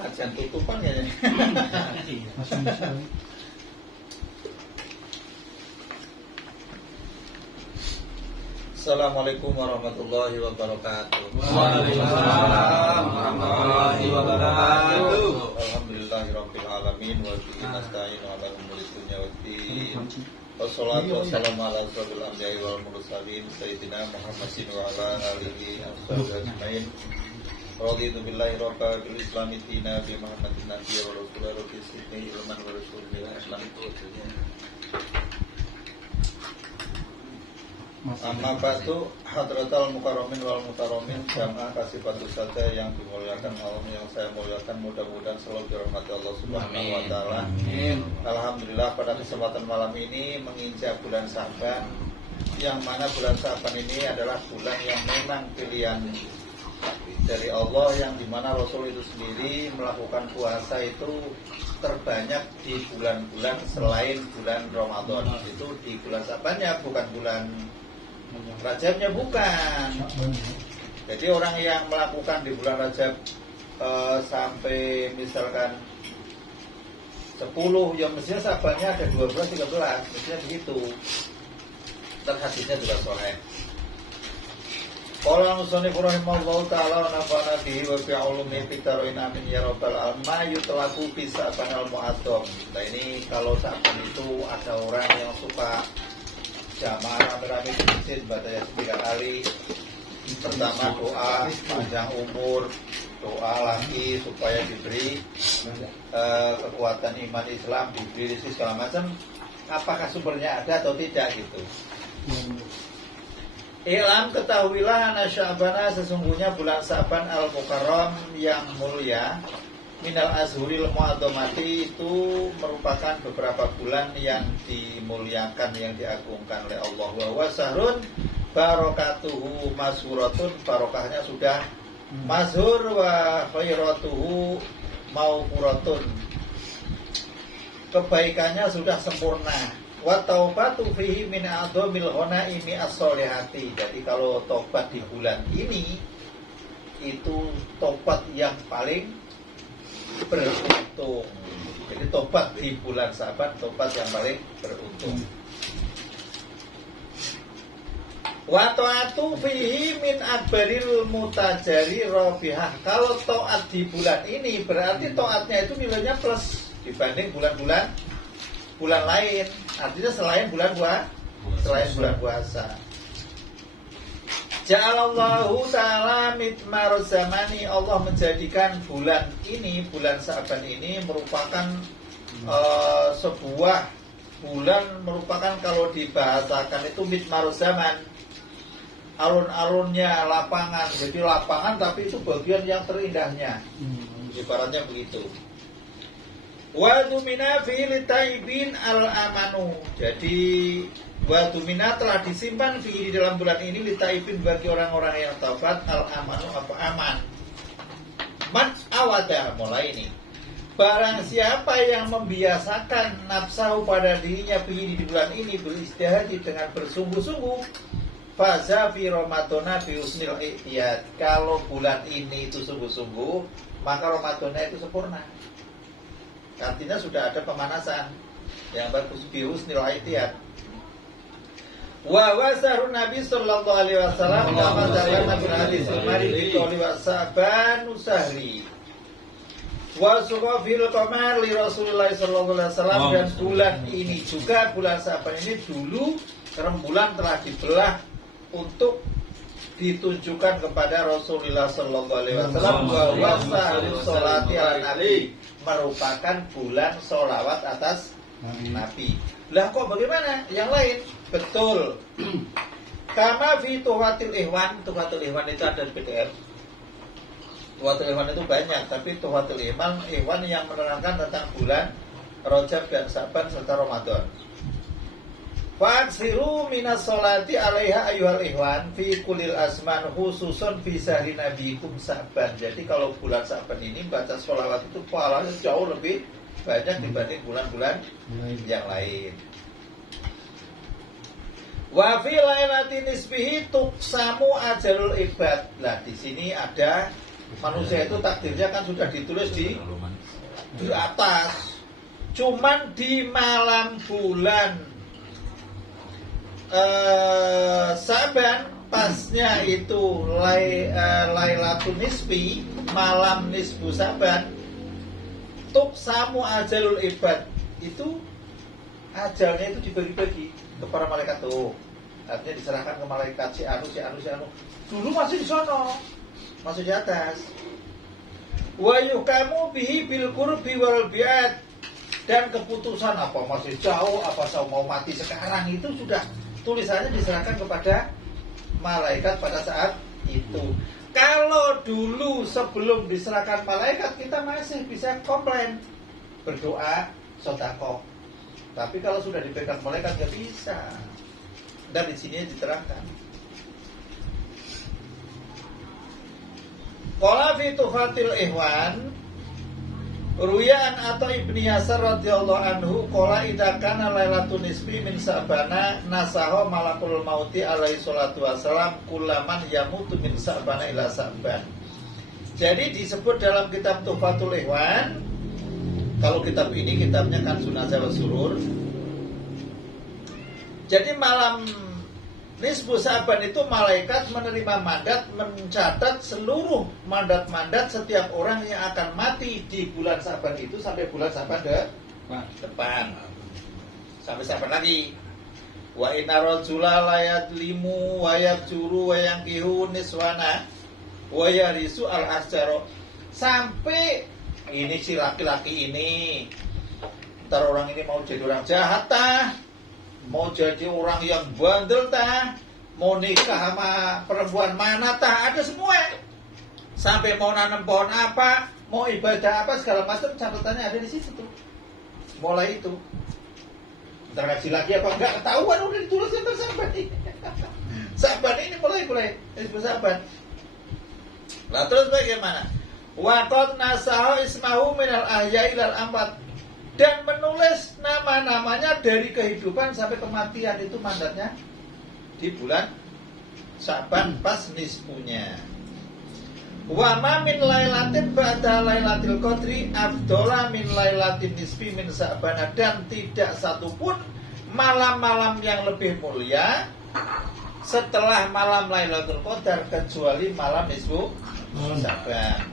Ajan tutupan ya. Assalamualaikum warahmatullahi wabarakatuh. Waalaikumsalam warahmatullahi wabarakatuh. Alhamdulillahirabbil alamin wa bihi nasta'inu ala umuri dunya waddin. Wassalatu wassalamu ala asyrofil anbiya'i wal mursalin sayyidina Muhammadin wa ala alihi ajmain. Raditu billahi rabba bil islami dina bi Muhammadin nabiyya wa rasulahu wa bi siddiqi ilman wa rasulillah islam itu. Amma ba'du hadratal mukarramin wal mutaromin jamaah kasih bantu saja yang dimuliakan Allah, yang saya muliakan, mudah-mudahan selalu dirahmati Allah Subhanahu wa taala. Alhamdulillah pada kesempatan malam ini menginjak bulan Sa'ban, yang mana bulan Sa'ban ini adalah bulan yang memang pilihan dari Allah, yang dimana Rasul itu sendiri melakukan puasa itu terbanyak di bulan-bulan selain bulan Ramadan. Itu di bulan Sa'bannya, bukan bulan Rajabnya, bukan. Jadi orang yang melakukan di bulan Rajab sampai misalkan 10, ya mestinya Sa'bannya ada 12, 13, mestinya begitu. Hadisnya juga sahih. Qala musannif rahimahullahu ta'ala wa nafa'ana bihi wa bi ulumi fitaroin amin ya rabbal alamin yutlaku fi Sa'ban al-mu'azzam. Nah ini kalau Sa'ban itu ada orang yang suka jamaah rame-rame di masjid baca 9 kali. Pertama doa panjang umur, doa lagi supaya diberi kekuatan iman Islam, diberi rezeki segala macam. Apakah sumbernya ada atau tidak gitu? Ilam, ketahuilah ana Sya'bana, sesungguhnya bulan Sa'ban al-Mukarram yang mulia, minal azhuril mu'adzamati, itu merupakan beberapa bulan yang dimuliakan, yang diagungkan oleh Allah. Wa wasahrun barakatuhu mashuratun, barokahnya sudah mazhur, wa khairatuhu maufuratun, kebaikannya sudah sempurna. Wa taubatu fihi min a'dhamil ghanaimi as-solihati. Jadi kalau tobat di bulan ini itu tobat yang paling beruntung. Jadi tobat di bulan Sa'ban tobat yang paling beruntung. Wa ta'atu fihi min akbaril mutajari rabihah. Kalau taat di bulan ini berarti taatnya itu nilainya plus dibanding bulan-bulan lain. Artinya selain bulan puasa. Ja'alallahu ta'ala mitmar zamani, Allah menjadikan bulan ini, bulan Sa'ban ini merupakan sebuah bulan, merupakan kalau dibahasakan itu mitmar zaman, alun-alunnya lapangan. Jadi lapangan tapi itu bagian yang terindahnya, ibaratnya begitu. Wa dumina fi litaibin al-amanu. Jadi wa dumina telah disimpan fi di dalam bulan ini litaibin bagi orang-orang yang taubat, al-amanu apa aman. Man awada, mulai ini. Barang siapa yang membiasakan nafsahu pada dirinya fi di bulan ini beristihadi dengan bersungguh-sungguh, faza fi ramadana bi husnil ihtiyat. Kalau bulan ini itu sungguh-sungguh, maka Ramadannya itu sempurna. Artinya sudah ada pemanasan yang bagus, bius nilai ihtiyat. Wa wasarun Nabi sallallahu alaihi wasallam kama dalam Nabi hadis mari dikoli wa Sa'ban usahri. Wa suqafil qamar li Rasulullah sallallahu alaihi wasallam, dan bulan ini juga, bulan Sa'ban ini dulu rembulan telah dibelah untuk ditunjukkan kepada Rasulullah sallallahu alaihi wasallam, wa wasahrus sholati ala nabi, merupakan bulan sholawat atas Nabi. Lah kok bagaimana yang lain? Betul. Kama fi Tuhfatul Ikhwan. Tuhfatul Ikhwan itu ada di PDF. Tuhfatul Ikhwan itu banyak, tapi Tuhfatul Ikhwan yang menerangkan tentang bulan Rajab dan Sa'ban serta Ramadan. Fa'aksiru minas sholati alaiha ayyuhal ikhwan fi kulil asman khususun fi sahri nabiikum Sa'ban. Jadi kalau bulan Sa'ban ini baca sholawat itu pahalanya jauh lebih banyak dibanding bulan-bulan yang lain. Wa fi lailatin nisbihi tuqsamu ajalul ibad. Nah, di sini ada Manusia itu takdirnya kan sudah ditulis di atas. Cuman di malam bulan Saban, pasnya itu Lailatul Nisfi, malam nisfu Saban, tuqsamu ajalul ibad, itu ajalnya itu dibagi-bagi ke para malaikat tuh. Artinya diserahkan ke malaikat si anu. Dulu masih di sono, masih di atas. Wa yukamu bihi bil qurbi wal bi'ad, dan keputusan apa masih jauh, apa saya mau mati sekarang, itu sudah tulisannya diserahkan kepada malaikat pada saat itu. Kalau dulu sebelum diserahkan malaikat kita masih bisa komplain, berdoa, sedekah. Tapi kalau sudah dipegang malaikat nggak bisa. Dan di sini diterangkan. Qala fi tufatil ihwan, Ruyan atau Ibni Yasar radhiyallahu anhu qala idza kana lailatul nisfi min Sa'bana nasaha malakul mauti alaihi salatu wasalam kullaman yamutu min Sa'bana ila Sa'ban. Jadi disebut dalam kitab Tuhfatul Ihwan, kalau kitab ini kitabnya kan Sunazah wa Surur. Jadi malam nisfu Sa'ban itu malaikat menerima mandat, mencatat seluruh mandat-mandat setiap orang yang akan mati di bulan Sa'ban itu sampai bulan Sa'ban depan. Sampai Sa'ban lagi. Wa inna rajula la yadlimu wa yabjuru wa yankihu niswana wa yarisu al-asjaro. Sampai ini si laki-laki ini, ntar orang ini mau jadi orang jahat mau jadi orang yang bandel mau nikah sama perempuan mana ada semua. Sampai mau nanam pohon apa, mau ibadah apa, segala macam catatannya ada di situ tuh. Mulai itu. Ntar ngaji lagi apa enggak ketahuan, udah ditulis tentang Sa'ban ini. Sa'ban ini mulai Sa'ban. Lah terus bagaimana? Wa qad nasahu ismahu minal ahya'i lal amwat, dan menulis nama-namanya dari kehidupan sampai kematian, itu mandatnya di bulan Sa'ban pas nisfunya. Wa ma min lailatin ba'da lailatul qadri afdhala min lailatin nisfi min Sa'ban, dan tidak satupun malam-malam yang lebih mulia setelah malam Lailatul Qadar kecuali malam nisfu Sa'ban.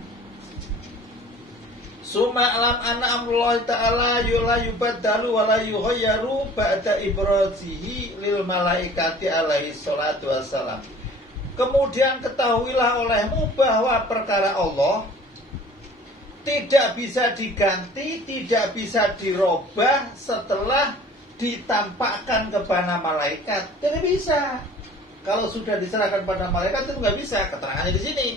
Suma alam anna amrullahi ta'ala la yubaddalu wa la yughayyaru ba'da ibrazihi lil malaikati alaihi salatu wassalam. Kemudian ketahuilah olehmu bahwa perkara Allah tidak bisa diganti, tidak bisa dirubah setelah ditampakkan kepada malaikat. Tidak bisa. Kalau sudah diserahkan pada malaikat itu nggak bisa. Keterangannya di sini.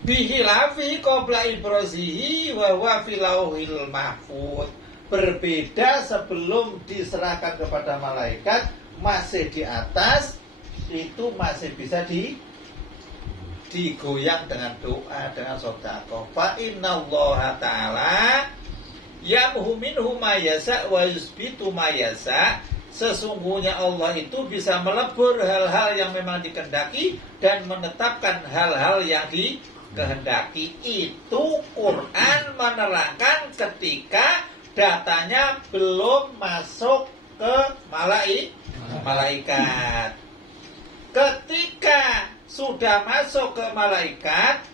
Bihilafi qabla ibrazihi wa huwa fil lauhil mahfuz. Berbeda sebelum diserahkan kepada malaikat, masih di atas, itu masih bisa digoyang dengan doa, dengan sedekah. Fa innallaha ta'ala yamhu minhu ma yasa wa yusbitu ma yasa. Sesungguhnya Allah itu bisa melebur hal-hal yang memang dikehendaki dan menetapkan hal-hal yang dikehendaki. Itu Quran menerangkan ketika datanya belum masuk ke malaikat. Ketika sudah masuk ke malaikat,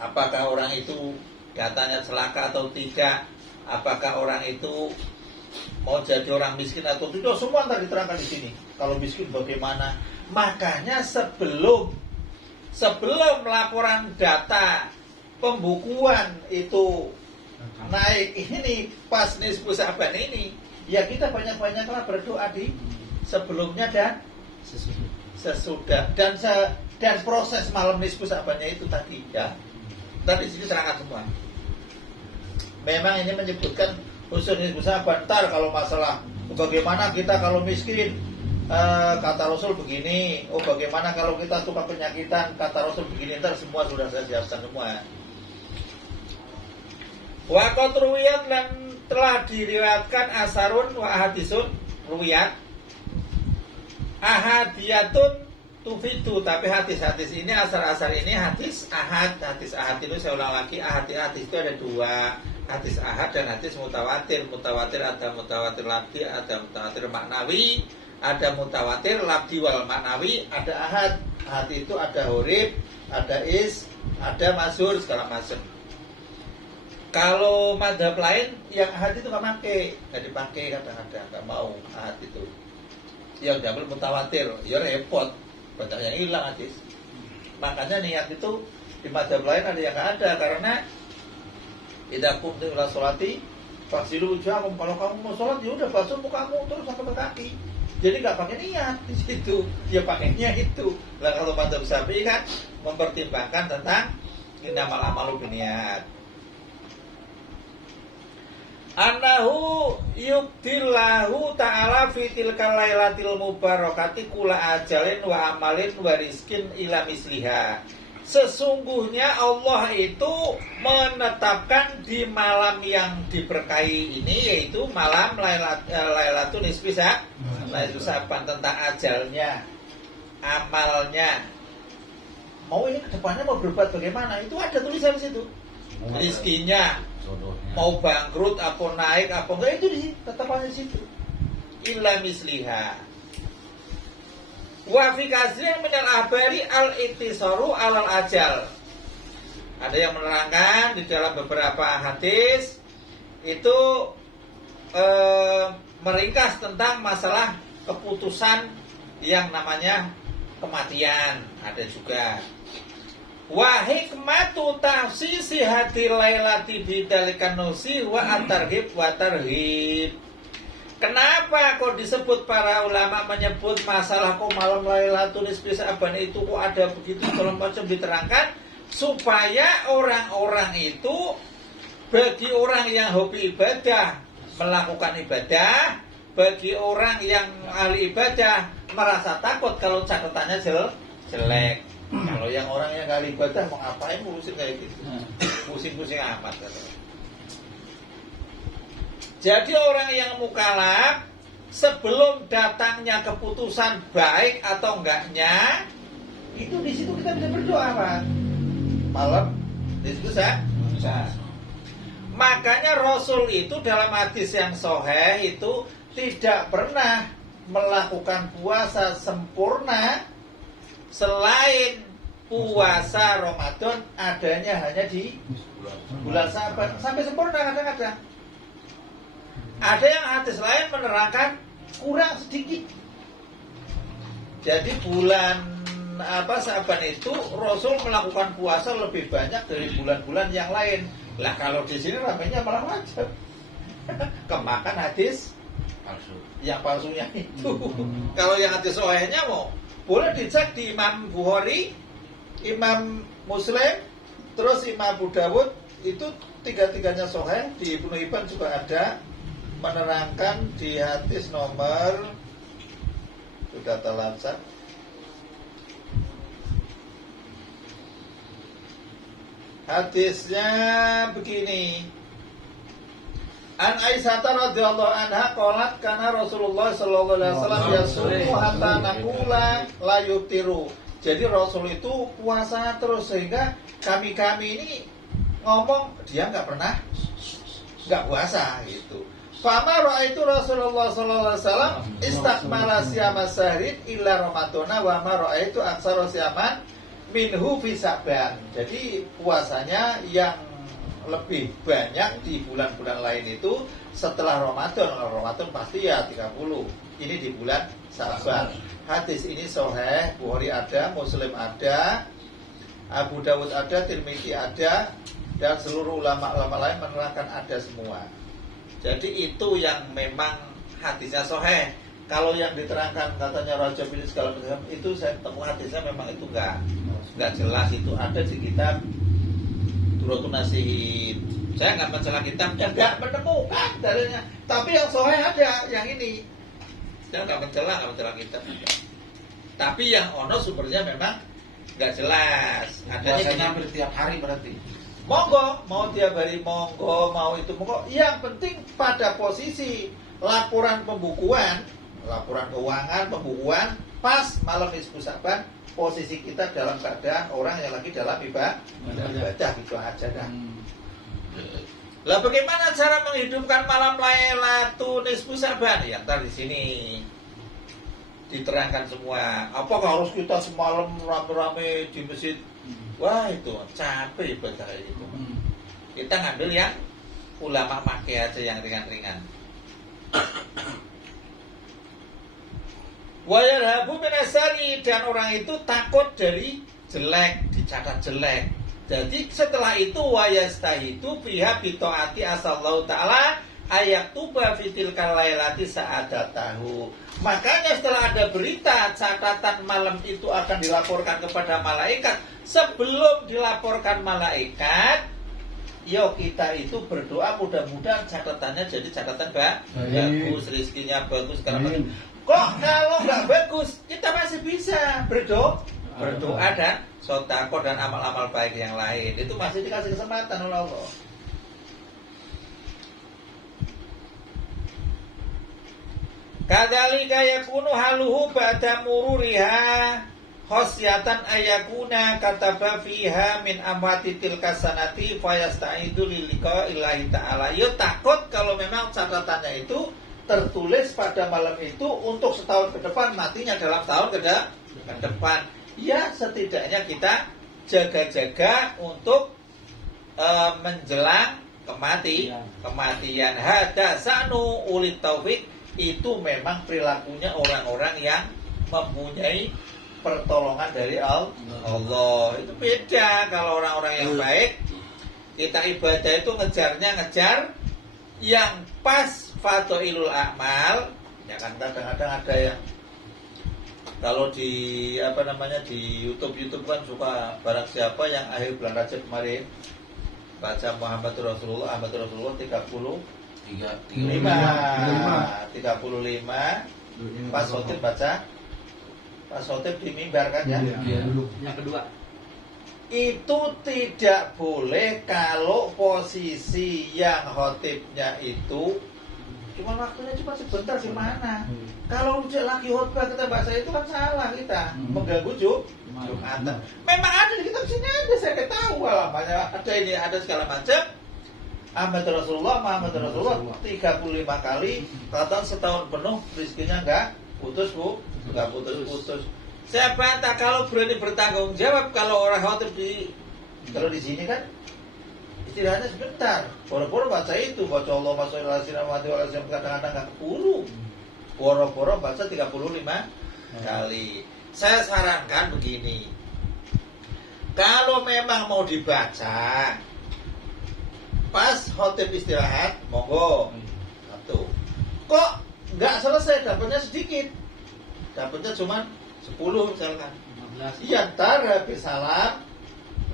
apakah orang itu datanya celaka atau tidak, apakah orang itu mau jadi orang miskin atau tidak, semua ntar diterangkan di sini. Kalau miskin bagaimana? Makanya sebelum laporan data pembukuan itu naik ini pas nisfu Sa'ban ini, ya kita banyak-banyaklah berdoa di sebelumnya dan sesudah dan proses malam nisfu Sa'bannya itu tadi ya. Tadi sini terangkan semua. Memang ini menyebutkan khusus nisfu Sa'ban. Ntar kalau masalah bagaimana kita kalau miskin, kata Rasul begini, bagaimana kalau kita suka penyakitan, kata Rasul begini, ntar semua sudah saya siapkan semua. Wa qad ruwiyat, dan telah diriwayatkan asarun wa ahadisun ruwiyat ahadiyatun tufidu, tapi hadis-hadis ini asar-asar ini hadis ahad. Hadis ahad itu saya ulang lagi, hadis itu ada dua, hadis ahad dan hadis mutawatir. Mutawatir ada mutawatir labdi, ada mutawatir maknawi, ada mutawatir labdi wal maknawi, ada ahad. Ahad itu ada hurib, ada is, ada masyhur segala macam. Kalau madhab lain yang ahad itu nggak dipakai kadang-kadang, nggak mau ahad itu. Yang diambil mutawatir, ya repot. Banyak yang hilang hadis. Makanya niat itu di madhab lain ada yang nggak ada, karena idza qumtum ila sholati faghsilu wujuhakum. Kalau kamu mau sholat ya udah basuh mukamu terus sampai ke kaki. Jadi nggak pakai niat di situ, ya pakainya itu. Lah kalau madhab Syafi'i kan mempertimbangkan tentang innamal a'malu binniyat. Annahu yubdillahu ta'ala fi tilkal lailatil mubarakati kula ajalin wa amalin wa rizkin ila misliha. Sesungguhnya Allah itu menetapkan di malam yang diberkahi ini, yaitu malam Lailatul Nisfi Lailatul Saban, tentang ajalnya, amalnya. Mau ini kedepannya mau berbuat bagaimana? Itu ada tulisan di situ. Rizkinya, mau bangkrut, apa naik, apa enggak, itu di situ, tetap ada di situ. Illa misliha. Wa fi kasrin minal ahbari al-iktisaru alal ajal. Ada yang menerangkan di dalam beberapa hadis itu meringkas tentang masalah keputusan yang namanya kematian. Ada juga. Wa hikmatu tahsisi hadil lailati bidalikan nusi wa at-tarhib wa tarhib. Kenapa kok disebut para ulama menyebut masalah kok malam Lailatul Nisfi Saban itu kok ada begitu segala macam, diterangkan supaya orang-orang itu, bagi orang yang hobi ibadah melakukan ibadah, bagi orang yang ahli ibadah merasa takut kalau catatannya jelek. Kalau yang orang yang ahli ibadah mau ngapain ngurusin kayak gitu, pusing-pusing amat katanya. Jadi orang yang mukallaf sebelum datangnya keputusan baik atau enggaknya, itu di situ kita bisa berdoa, Pak. Malam di situ bisa. Makanya Rasul itu dalam hadis yang sahih itu tidak pernah melakukan puasa sempurna selain puasa Ramadan adanya hanya di bulan Saban, sampai sempurna kadang-kadang. Ada yang hadis lain menerangkan kurang sedikit. Jadi bulan Saban itu Rasul melakukan puasa lebih banyak dari bulan-bulan yang lain. Lah kalau di sini ramainya malah wajib. Kemakan hadis palsu. Yang palsunya itu. Kalau yang hadis sahihnya mau boleh dicek di Imam Bukhari, Imam Muslim, terus Imam Abu Dawud, itu tiga-tiganya sahih. Di Ibnu Hibban juga ada menerangkan di hadis nomor, sudah terlansat, hadisnya begini. An Aisyah radhiyallahu anha qalat kana Rasulullah sallallahu alaihi wasallam yasumu hatta naqula la yutiru. Jadi Rasul itu puasa terus sehingga kami-kami ini ngomong dia enggak pernah enggak puasa gitu. Fama ra'aitu Rasulullah sallallahu alaihi wasallam istakmala siyama sahrin illa ramadana wa ma ra'aitu aksara siyaman minhu fi Sa'ban. Jadi puasanya yang lebih banyak di bulan-bulan lain itu setelah Ramadan. Kalau Ramadan pasti ya 30. Ini di bulan Sa'ban. Hadis ini sahih, Bukhari ada, Muslim ada, Abu Dawud ada, Tirmidzi ada, dan seluruh ulama-ulama lain menerangkan ada semua. Jadi itu yang memang hadisnya sahih. Kalau yang diterangkan katanya Raja bin segala macam itu saya temu hadisnya memang itu enggak jelas. Itu ada di kitab Duratun Nasihin. Saya enggak mencela kitabnya, enggak menemukan dalilnya. Tapi yang sahih ada, yang ini. Saya enggak mencela kitab. Tapi yang ono sumbernya memang enggak jelas. Adanya hampir tiap hari berarti. Monggo, mau tiap hari monggo, mau itu monggo. Yang penting pada posisi laporan pembukuan laporan keuangan, pembukuan, pas malam nisfu Sa'ban, posisi kita dalam keadaan orang yang lagi dalam ibadah gitu aja dah. Lah bagaimana cara menghidupkan malam Lailatul nisfu Sa'ban? Yang tadi di sini diterangkan semua. Apakah harus kita semalam rame-rame di masjid? Wah itu capek ibadah itu. Kita ngambil yang ulama pakai aja yang ringan-ringan. Wayarhabu minasari, dan orang itu takut dari jelek, dicatat jelek. Jadi setelah itu wayastahidu biha bitaati asallahu ta'ala ayat tuba fitil kalailati sa'adatahu. Makanya setelah ada berita catatan malam itu akan dilaporkan kepada malaikat, sebelum dilaporkan malaikat, yo kita itu berdoa mudah-mudahan catatannya jadi catatan bagus, rezekinya bagus, segala macam. Kok kalau nggak bagus, kita masih bisa berdoa dan sedekah dan amal-amal baik yang lain. Itu masih dikasih kesempatan oleh Allah. Kadzalika yakunu haluhu ba'da mururiha khosyatan ayakuna kataba fiha min amwati tilka sanati fayasta'idu lilika ilahi ta'ala. Ya takut kalau memang catatannya itu tertulis pada malam itu untuk setahun ke depan, matinya dalam tahun ke depan. Ya setidaknya kita jaga-jaga untuk menjelang kematian. Hada sanu ulit taufik, itu memang perilakunya orang-orang yang mempunyai pertolongan dari Allah. Itu beda. Kalau orang-orang yang baik, kita ibadah itu ngejar yang pas fatoilul a'mal. Ya kan kadang-kadang ada yang kalau di di YouTube kan suka barang siapa yang akhir bulan Rajab kemarin baca Muhammad Rasulullah 35 pas khotib baca, pas khotib di mimbar kan ya. Yang kedua itu tidak boleh kalau posisi yang khotibnya itu cuma waktunya cuma sebentar gimana. Kalau udah lagi khotbah kita baca itu kan salah kita, mengganggu Jumatan. Memang ada di kitab sini ada, saya nggak tahu alamannya. Ada ini, ada segala macam. Muhammad Rasulullah 35 kali, kata setahun penuh rezekinya nggak putus. Saya bantah kalau berani bertanggung jawab kalau orang khotib kalau di sini kan istirahatnya sebentar. Boro-boro baca Allah Masya kadang-kadang nggak keburu. Boro-boro baca 35 kali. Saya sarankan begini. Kalau memang mau dibaca pas khotib istirahat, monggo. Satu. Kok nggak selesai, dapatnya sedikit. Dapatnya cuma 10 misalkan. 15. Iya, ntar habis salam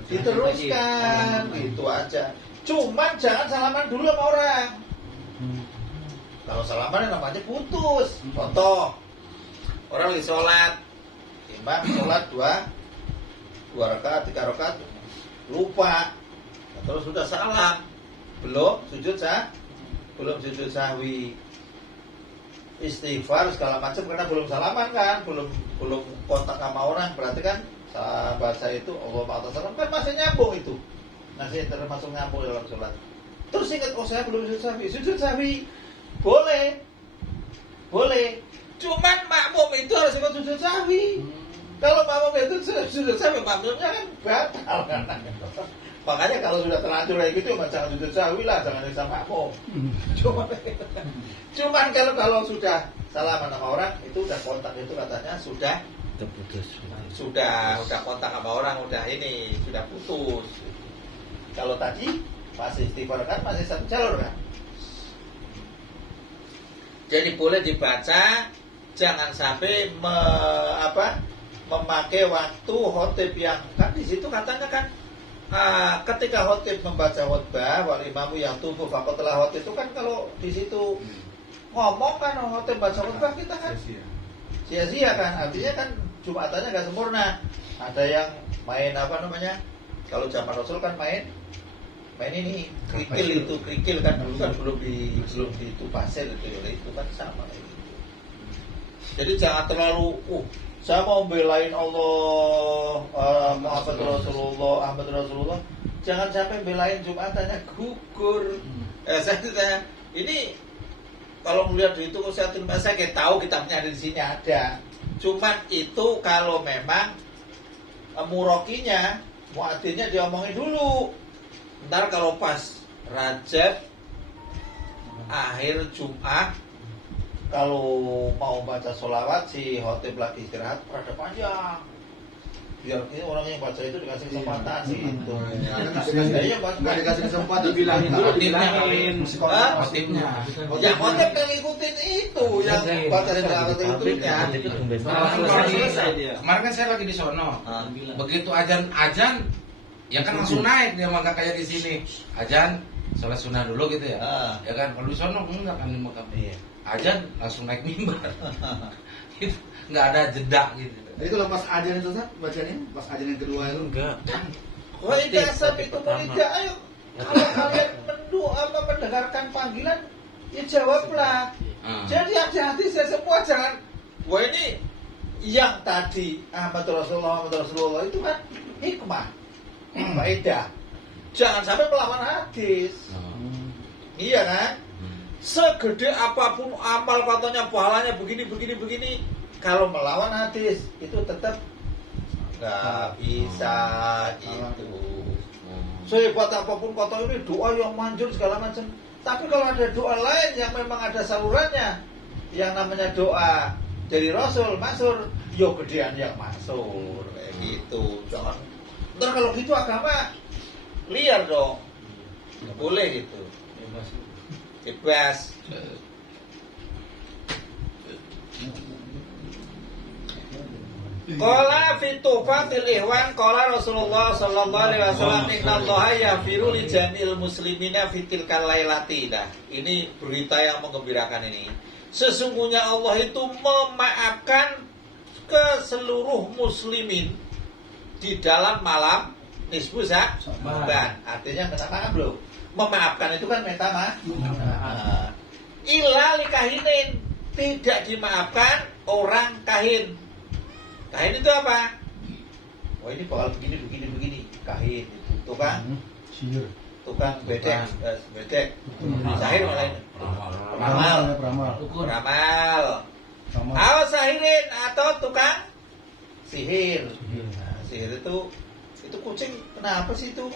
diteruskan, itu aja. Cuman jangan salaman dulu sama orang. Kalau salaman namanya putus. Contoh, orang lagi sholat, imam sholat 2 rakaat, 3 rakaat, lupa, terus sudah salam, belum sujud sahwi, istighfar segala macam karena belum salaman kan, belum kontak sama orang, berarti kan baca itu Allah Ta'ala kan masih nyambung itu, masih termasuk nyambung dalam sholat. Terus ingat, saya belum sujud sahwi boleh. Cuman makmum itu harus ikut sujud sahwi. Kalau makmum itu sujud sahwi, makmumnya kan batal kan. Makanya kalau sudah terlanjur kayak gitu, jangan sujud sahwi lah, jangan ikut makmum. Cuman kalau sudah salaman sama orang, itu udah kontak, itu katanya sudah terputus. Sudah kontak sama orang, sudah putus. Kalau tadi masih istighfar kan, masih satu jalur kan. Jadi boleh dibaca, jangan sampai memakai waktu khotib yang kan di situ katanya kan ketika khotib membaca khotbah wal imamu yang tubuh fakotelah khotib itu kan kalau di situ ngomong kan khotib baca khotbah kita kan sia-sia kan, artinya kan jumatannya nggak sempurna. Ada yang main kalau zaman Rasul kan main ini kerikil kan dulu kan belum di itu pasir itu kan sama kayak gitu. Jadi jangan terlalu saya mau belain Allah, Muhammad Rasulullah, Ahmad Rasulullah. Jangan sampai belain Jumatannya gugur. Saya ini kalau melihat itu saya tahu kitabnya ada di sini ada. Cuman itu kalau memang murokinya, muadzinnya diomongin dulu. Ntar kalau pas Rajab akhir Jumat, kalau mau baca sholawat si khotib lagi istirahat rada panjang. Biar ini orang yang baca itu dikasih kesempatan sih itu. Nggak dikasih kesempatan. Dibilangin dulu, dibilangin khotibnya. Ya khotib kan ngikutin itu yang baca sholawat itu ya. Kemarin kan saya lagi di sono. Begitu ajan ya kan langsung naik dia, maka kayak di sini ajan sholat sunnah dulu gitu ya. Ya kan kalau di sono enggak kan di makam. Ajan langsung naik mimbar. Gitu. Nggak ada jeda gitu. Jadi kalau pas ajan itu Ustaz, bacanya pas ajan yang kedua itu Enggak. Wah itu asap itu mulia. Ayo kalau kalian mendengarkan panggilan, ya jawablah. Jadi hati-hati saya semua jangan. Wah ini yang tadi Ahmad Rasulullah itu kan hikmah, faedah. Jangan sampai melawan hadis. Iya kan? Segede apapun amal katanya pahalanya begini, kalau melawan hadis itu tetap nggak bisa itu. Sehebat apapun kata ini doa yang manjur segala macam. Tapi kalau ada doa lain yang memang ada salurannya, yang namanya doa dari Rasul masur, yo gedean yang masur kayak gitu. Jangan. Ntar kalau gitu agama liar dong. Nggak boleh gitu. Bebas. Qala fi tufatil ihwan qala Rasulullah sallallahu alaihi wasallam innallaha yaghfiru li jamil muslimina fi tilkal lailati. Nah, ini berita yang menggembirakan ini. Sesungguhnya Allah itu memaafkan ke seluruh muslimin di dalam malam nisfu Sa'ban. Artinya minta maaf belum? Memaafkan itu kan minta maaf. Illa likahinin, tidak dimaafkan orang kahin. Kahin itu apa? Wah ini bakal begini. Kahin itu tukang sihir, tukang bedek. Sahir malah ini. Ramal. Awas sahirin atau tukang sihir. Nah, sihir itu kucing kenapa sih itu?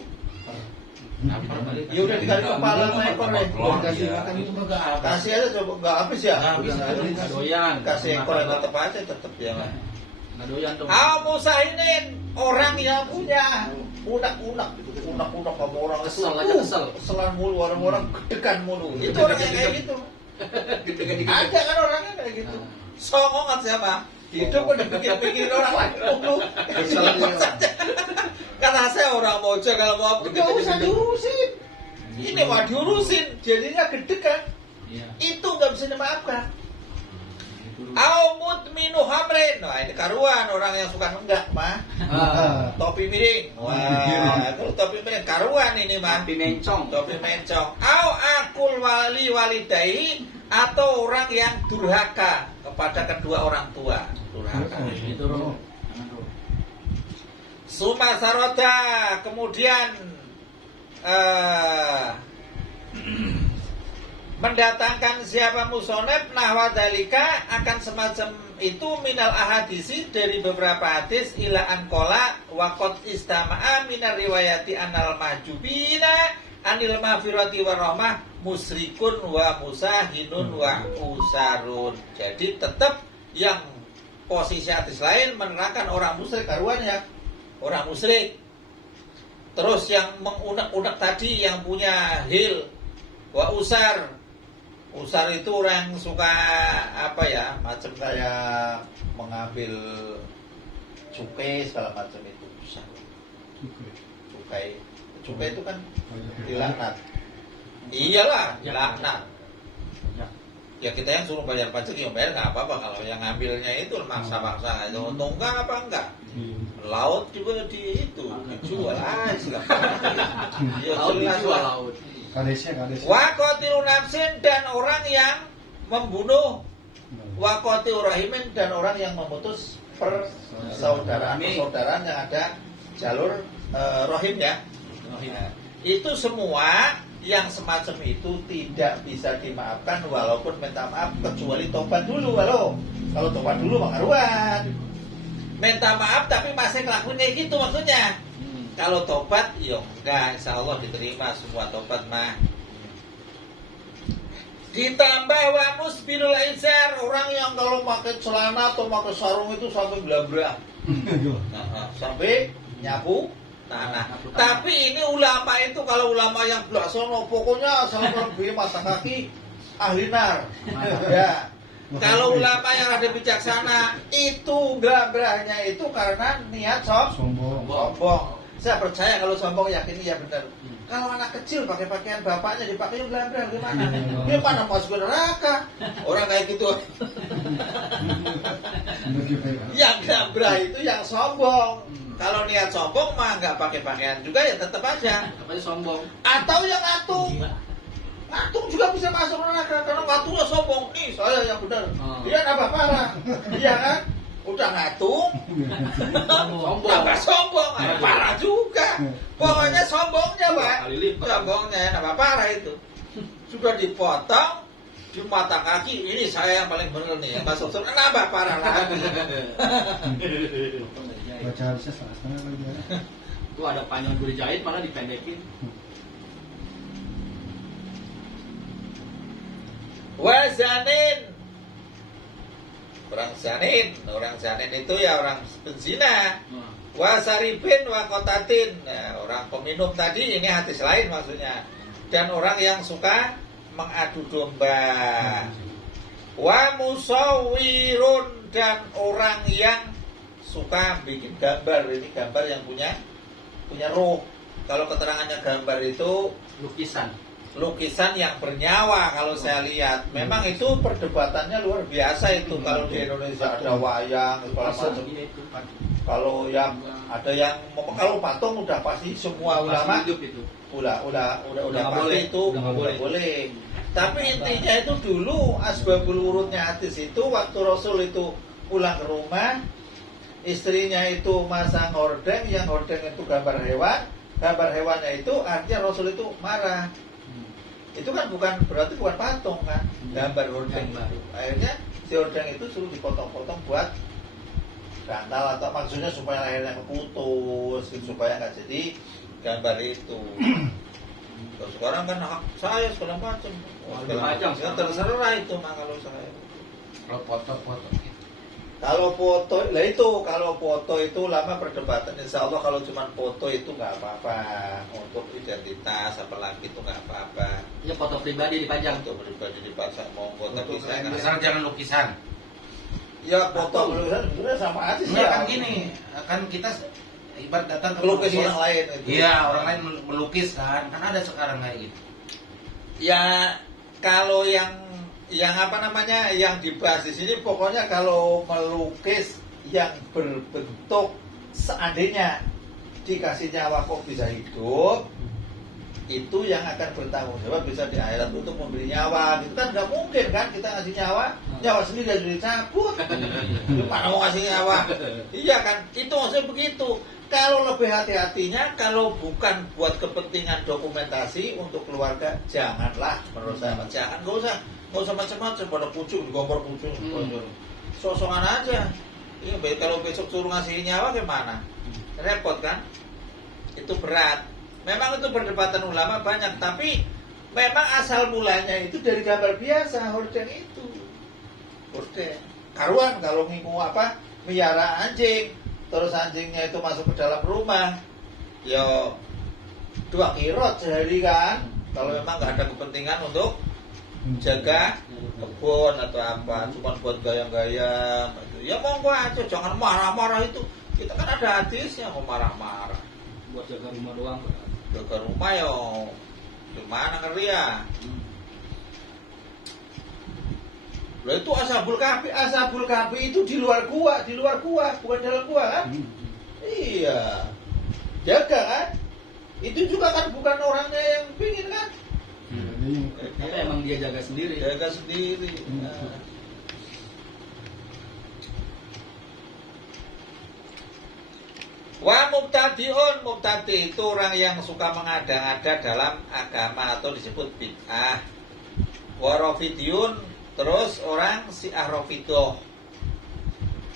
Ya udah dikasih kepala sama ekor deh. Dikasih makan itu enggak. Kasih aja coba enggak habis ya. Doyan. Kasih ekor tetap aja tetap ya. Doyan dong. Musahinin orang yang punya unak-unak sama orang keselan mulu, orang-orang gedekan mulu. Itu orang yang kayak gitu. Ada kan orangnya kayak gitu. Songongan siapa? Hidup udah pikir orang lain mulu. Kata saya orang mau kalau mau nggak usah diurusin. Ini mah diurusin, jadinya gede kan? Itu nggak bisa dimaafkan. Aumut minu hamrin. Nah ini karuan orang yang suka nenggak mah. Topi miring. Wah, kalau topi miring karuan ini mah. Topi mencong. Au akul walidai atau orang yang durhaka kepada kedua orang tua. Durhaka. Suma saroda, kemudian mendatangkan siapa musoneb nahwa dalika akan semacam itu minal ahadisi dari beberapa hadis ila ankola wakot istama'a minar riwayati anal mahjubina anil mafirati warahmah musrikun wa musahinun wa usarun. Jadi tetap yang posisi hadis lain menerangkan orang musyrik karuannya orang musyrik. Terus yang mengunak-unak tadi yang punya hil wa usar. Usar itu orang suka apa ya, macam kayak mengambil cukai segala macam itu usar. Cukai itu kan dilaknat. Iyalah, dilaknat. Ya kita yang suruh bayar pajak yang bayar nggak apa-apa. Kalau yang ngambilnya itu maksa-maksa itu untung apa enggak? Laut juga dijual aja. Laut dijual laut. Kadesnya. Wa qatilun nafsin, dan orang yang membunuh wa qati'ur rahimin, dan orang yang memutus persaudaraan yang ada jalur rahim ya. Nah, itu semua yang semacam itu tidak bisa dimaafkan walaupun minta maaf, kecuali tobat dulu. Kalau tobat dulu mengaruhan. Minta maaf tapi masih ngelakuin kayak gitu maksudnya. Kalau tobat, ya enggak, insya Allah diterima semua tobat mah. Ditambah wa musbilul izar, orang yang kalau pakai celana atau pakai sarung itu sampai gelabrak, sampai nyapu tanah. Tapi ini ulama itu, kalau ulama yang belak sono, pokoknya asal lebih mata kaki ahli nar. Ya. Kalau ulama yang ada bijaksana itu gelabraknya itu karena niat sombong. Saya percaya kalau sombong, yakin ya benar. Kalau anak kecil pakai pakaian bapaknya dipakai gelabrak gimana? Dia mana masuk ke neraka? Orang kayak gitu. Yang gelabrak itu yang sombong. Kalau niat sombong mah nggak pakai pakaian juga ya tetap aja. Sombong. Atau yang ngatung juga bisa masuk neraka karena ngatungnya sombong. Nih saya yang benar. Dia nambah parah. Iya kan? Udah ngatung, nambah sombong, parah juga. Pokoknya sombongnya Pak, sombongnya nambah parah itu. Sudah dipotong di mata kaki, ini saya yang paling benar nih, yang masuk surga nambah parah lagi. Baca harusnya setengah lagi ya. Tuh ada panjang gue dijahit malah dipendekin. Wazanin, orang zanin itu ya orang penzina. Wasaribin wakotatin, nah, orang peminum tadi ini hadis lain maksudnya. Dan orang yang suka mengadu domba. Wa musawwirun, dan orang yang suka bikin gambar. Ini gambar yang punya ruh. Kalau keterangannya gambar itu lukisan yang bernyawa. Kalau saya lihat memang itu perdebatannya luar biasa itu. Kalau di Indonesia ada wayang segala macam. Kalau yang ada yang kalau patung udah pasti semua ulama udah pasti itu nggak boleh. Tapi intinya itu dulu asbabul wurudnya hadis itu waktu Rasul itu pulang ke rumah, istrinya itu masang hordeng, yang hordeng itu gambar hewannya itu artinya Rasul itu marah. Itu kan berarti bukan patung kan, gambar hordeng. Akhirnya si hordeng itu suruh dipotong-potong buat bantal, atau maksudnya supaya lehernya keputus, supaya nggak jadi gambar itu. Kalau sekarang kan hak saya segala macam, ya terserah itu mah kalau saya. Kalau foto-foto. Kalau foto itu lama perdebatan. Insya Allah kalau cuma foto itu nggak apa-apa, untuk identitas apalagi itu nggak apa-apa. Ya foto pribadi dipajang. Foto pribadi dipajang monggo, tapi saya Asal jangan lukisan. Ya foto lukisan sebenarnya sama aja sih. Kan gini, kan kita ibarat datang ke melukis orang lain itu. Iya, orang lain melukis kan ada sekarang kayak gitu. Ya kalau yang apa namanya yang dibahas di sini, pokoknya kalau melukis yang berbentuk seandainya dikasih nyawa kok bisa hidup, itu yang akan bertanggung jawab bisa di akhirat untuk memberi nyawa. Gitu kan nggak mungkin kan kita ngasih nyawa sendiri sudah dicabut. Gimana mau ngasih nyawa? Iya kan, itu maksudnya begitu. Kalau lebih hati-hatinya, kalau bukan buat kepentingan dokumentasi untuk keluarga, janganlah menurut saya. Jangan, nggak usah macam-macam, pada pucuk, digompor pucuk, sosokan aja. Iya, kalau besok suruh ngasih nyawa gimana? Repot kan? Itu berat. Memang itu perdebatan ulama banyak, tapi memang asal mulanya itu dari gambar biasa, hordeng itu. Hordeng. Karuan kalau miara anjing, terus anjingnya itu masuk ke dalam rumah, ya 2 kirot sehari kan. Kalau memang nggak ada kepentingan untuk jaga kebun atau apa, cuma buat gayang-gayang, ya monggo aja, jangan marah-marah itu. Kita kan ada hadisnya, mau marah-marah. Buat jaga rumah doang. Jaga rumah ya, gimana ngeri ya? Loh itu ashabul kahfi itu di luar gua, bukan dalam gua kan? Iya. Jaga kan? Itu juga kan bukan orangnya yang pingin kan? Tapi emang dia jaga sendiri. Nah. Wa mubtadi'un, mubtadi itu orang yang suka mengada-ngada dalam agama atau disebut bid'ah. Wa rafidiyun, terus orang si rafidah.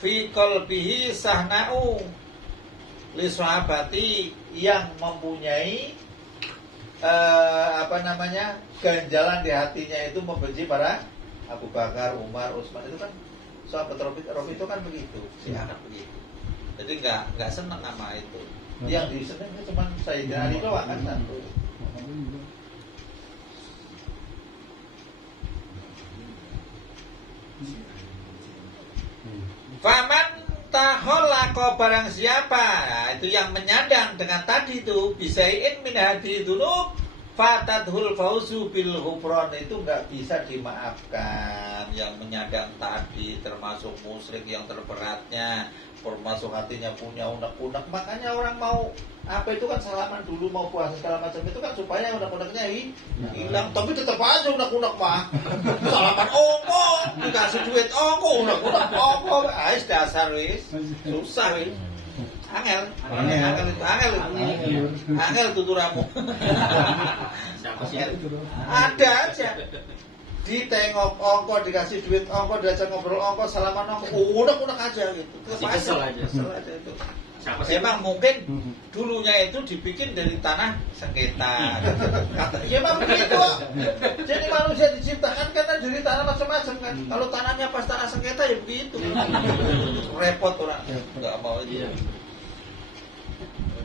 Fi qalbihi sahna'u li sahabati, yang mempunyai ganjalan di hatinya itu membenci para Abu Bakar, Umar, Utsman. Itu kan sahabat Rafi itu kan begitu, si anak begitu. Jadi nggak senang sama itu. Yang disenangi cuma Sayyidina Ali doang kan satu. Faman tahollaqo, barang siapa, nah, itu yang menyandang dengan tadi itu bisain min hadi dzunub fatadhul fauzu bil hufron, itu nggak bisa dimaafkan. Yang menyandang tadi termasuk musyrik yang terberatnya, termasuk hatinya punya unek-unek. Makanya orang mau apa itu kan salaman dulu, mau puasa segala macam itu kan supaya unek-uneknya hilang. Tapi tetap aja unek-unek mah. Salaman ongko, dikasih duit ongko, unek-unek ongko. Ais dasar wis. Susah wis. Angel tuturamu. Siapa sih? Ada aja. Ditengok ongko, dikasih duit ongko, diajak ngobrol ongko, salaman ongko, unek-unek aja gitu. Kesel aja itu. Siapa sih? Emang mungkin dulunya itu dibikin dari tanah sengketa. Ya emang begitu. Jadi manusia diciptakan karena dari tanah macam-macam kan. Kalau tanahnya pas tanah sengketa ya begitu. Repot orang. Enggak mau itu.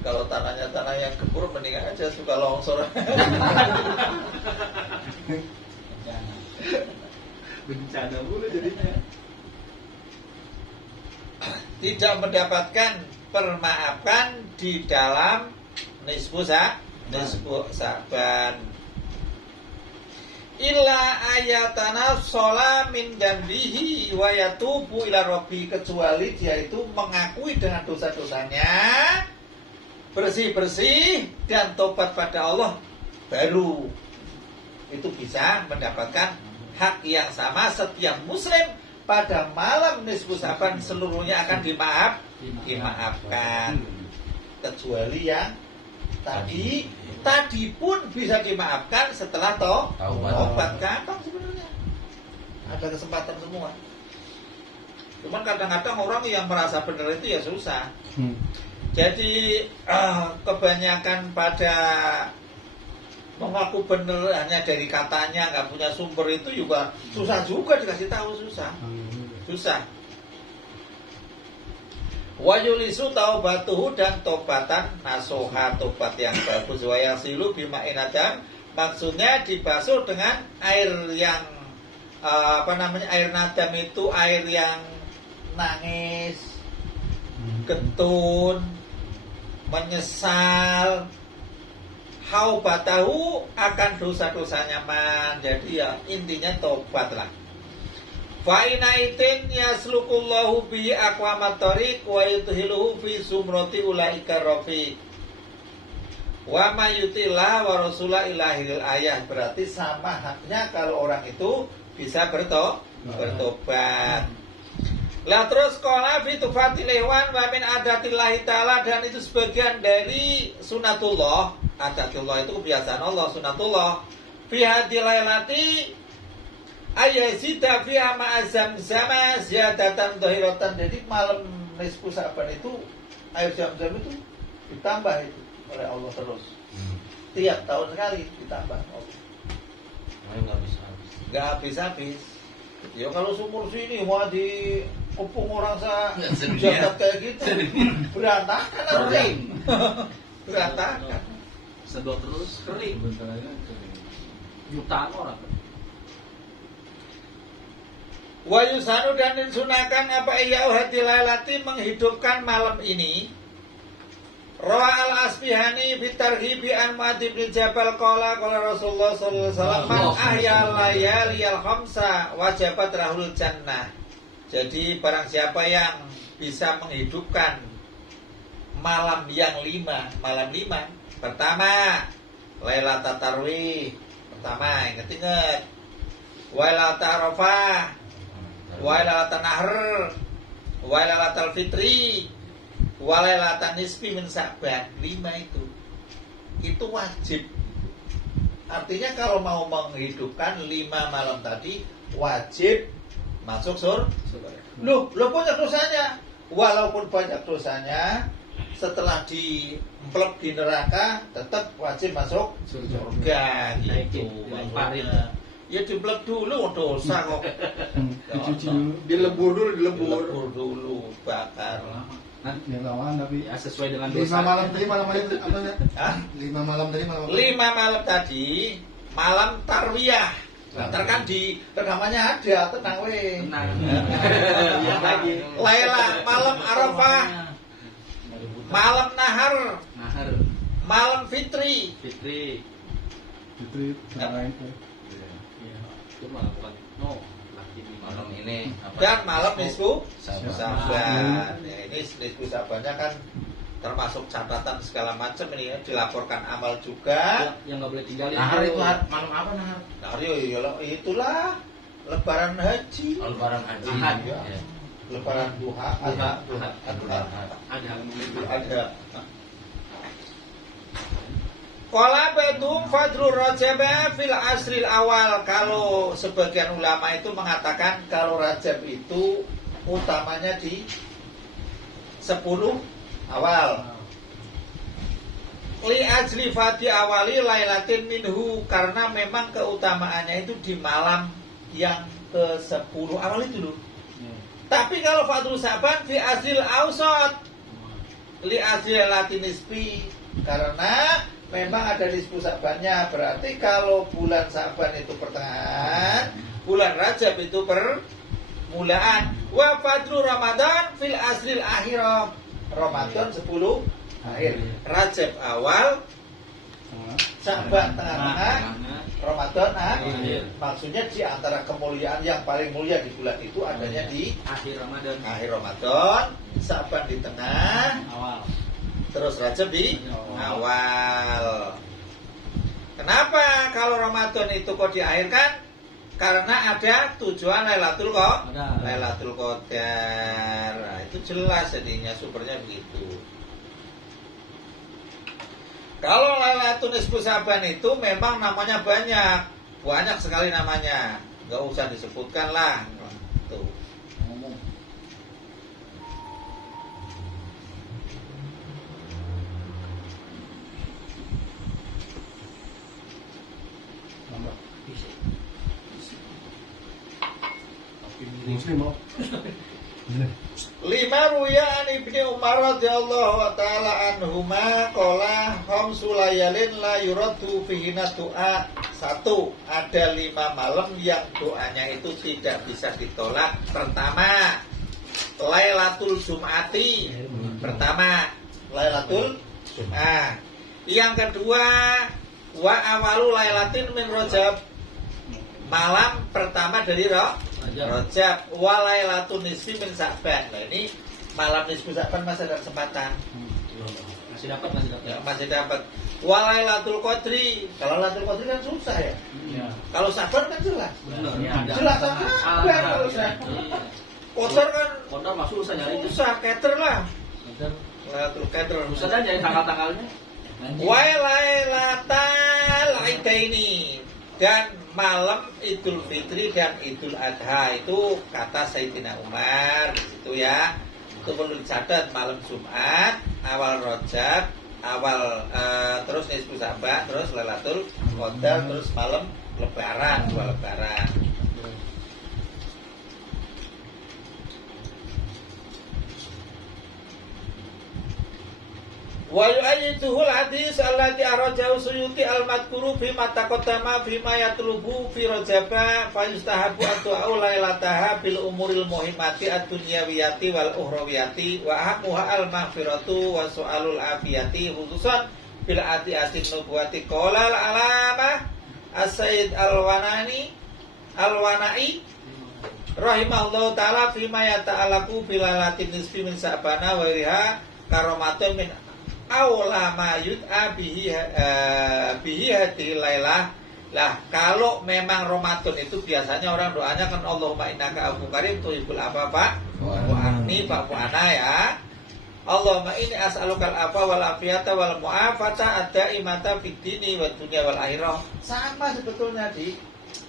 Kalau tanahnya tanah yang gembur, mendingan aja suka longsor. Bencana mulu jadinya. Tidak mendapatkan permaafan di dalam nisfu Sa'ban. Illa ayatana shola min janbihi wa yatubu ila rabbi, kecuali dia itu mengakui dengan dosa-dosanya, bersih-bersih dan tobat pada Allah, baru itu bisa mendapatkan hak yang sama. Setiap muslim pada malam nisfu Sa'ban seluruhnya akan dimaafkan, kecuali yang tadi pun bisa dimaafkan setelah tobat. Gampang sebenarnya, ada kesempatan semua. Cuman kadang-kadang orang yang merasa benar itu ya susah. Jadi kebanyakan pada mengaku benar hanya dari katanya, nggak punya sumber, itu juga susah juga dikasih tahu, susah. Wa yulisu taubatuhu, dan tobatan nasuha, tobat yang bagus. Wa yasilu bima'in adam, maksudnya dibasuh dengan air yang air nadam itu air yang nangis, getun, menyesal. Haubatahu, akan dosa-dosanya man. Jadi ya intinya tobatlah. Fa'inaitin yaslukullahu bihi aqwamat thariq wa yudhiluhu fi sumrati ulaika rafiq. Wa mayutillah wa rasulah ilahil ayah. Berarti sama haknya kalau orang itu bisa bertobat. Lah terus qala fi tufatil ihwan wa min adatillahi ta'ala, dan itu sebagian dari sunatullah. Adatullah itu kebiasaan Allah, sunatullah. Fi hadil lailati ayazida fiha ma'azam sama ziyadatan dhahiratan. Jadi malam nisfu Sa'ban itu air zam-zam itu ditambah itu oleh Allah terus. Tiap tahun sekali ditambah. Nggak habis-habis. Ya kalau sumur sini mau dikepung orang sejagat kayak gitu, berantakan nanti. Berantakan. Sedot terus kering. Jutaan orang. Wa yusanu, dan disunahkan apa iya hati lailati, menghidupkan malam ini. Rawa al-Asbihani fi tarhibi an Mu'adz bin Jabal qala Rasulullah sallallahu alaihi wasallam man ahya layaliyal khamsa wajabat rahul jannah. Jadi barang siapa yang bisa menghidupkan malam yang 5, pertama Lailatul Tarwih, pertama ingat Lailatul Arafah, Lailatul Nahr, Lailatul Fitri, Walailatan nisfi min Sa'ban 5 itu wajib. Artinya kalau mau menghidupkan 5 malam tadi wajib masuk surga. Loh banyak dosanya. Walaupun banyak dosanya, setelah diemplep di neraka tetap wajib masuk surga gitu. Maksudnya ya diemplep dulu dosa kok. Dicuci dulu. Dilebur dulu, bakar. Ya lawan tapi Ya sesuai dengan 5 dosa. malam tadi malam apa? Hah? 5 malam tadi malam apa? 5 malam tadi malam tarwiyah. Ntar kan di rekamannya ada, tenang weh. Tenang. Iya lagi. Laila, malam Arafah, malam Nahar, Nahar, malam Fitri. Fitri. Itu lain tuh. Iya. Itu malah bukan. No. Laki di Malam ini apa? Dan malam nisfu Saban. Saban. Ya, ini nisfu Sabannya kan termasuk catatan segala macam ini ya, dilaporkan amal juga. yang nggak boleh tinggalin. Nahar itu malam apa nahar? Nah, itulah Lebaran Haji, Lebaran haji. Ahad. Ya. Lebaran Duha, Ahad. Ada. Qala ba'dhum fadlur Rajab fil asril awal. Kalau sebagian ulama itu mengatakan kalau Rajab itu utamanya di 10 awal. Li ajli fati awali lailatin minhu, karena memang keutamaannya itu di malam yang ke-10 awal itu loh. Tapi kalau Fadlul Saban fi asril awsat li asril latinispi, karena memang ada nisfu Sabannya. Berarti kalau bulan Saban itu pertengahan, bulan Rajab itu permulaan. Wa fadlu Ramadan fil asril akhirah. Ramadan 10 akhir. Rajab awal, Saban tengah-tengah, Ramadan akhir. Maksudnya di antara kemuliaan yang paling mulia di bulan itu adanya di akhir Ramadan. akhir Ramadan, Saban di tengah, Awal. terus Rajab di awal. Kenapa kalau Ramadan itu kok diakhirkan? Karena ada tujuan Lailatul Qadar. Nah, itu jelas jadinya sumbernya begitu. Kalau Lailatul Nisfu Saban itu memang namanya banyak sekali namanya. Nggak usah disebutkan lah. Tuh. Ngomong. Muslim mau. Lima ruya an Ibni Umar radhiyallahu taala anhuma qala khamsu layalin la yuraddu fihina du'a. 1. Ada 5 malam yang doanya itu tidak bisa ditolak. Pertama, Lailatul Jum'ati. Pertama, Lailatul Jum'ah. Yang kedua, wa awalu lailatin min Rajab. Malam pertama dari Rajab. Wa lailatul nisfi min Sa'ban. Nah, ini malam nisfu Sa'ban masih ada kesempatan. Masih dapat. Ya, masih dapat. Wa lailatul qadri. Kalau lailatul qadri kan susah ya. Iya. Kalau Sa'ban kan jelas. Benar. Jelas Sa'ban kalau Sa'ban. Qadar kan Kodar mah susah nyari. susah, keter lah. Lailatul qadr. Susah aja nyari tanggal-tanggalnya. Wa lailatal idaini, dan malam Idul Fitri dan Idul Adha. Itu kata Sayyidina Umar di situ ya. Itu perlu dicatat, malam Jumat, awal Rajab, terus nisfu Saban, terus Lailatul Qadar, terus malam Lebaran, 2 Lebaran. Wa yu'ayyiduhu al-hadis allati arajahu Suyuti al-madhkuru fi ma taqaddama fi ma yatlubu fi Rajaba fa yustahabu ad-du'a lailataha bil umuril muhimmati ad-dunyawiyati wal ukhrawiyati wa ahammuha al-maghfiratu wa su'alul afiyati khususan bil ati-ati nubuwati qala al-alamah as-sayyid al-wanai rahimahullahu ta'ala fi ma yata'allaqu bil lailatin nisfi min Sa'bana wa riha karomatun min awla ma yud'a bihi hadhihi lailah. Lah, kalau memang Ramadan itu biasanya orang doanya kan Allahumma innaka afuwwun karim tuhibbul afwa fa'fu anni fa'fu anna ya. Allahumma inni as'alukal afa wal afiyata wal mu'afata ad-daimata fid dini wad dunya wal akhirah. Sama sebetulnya di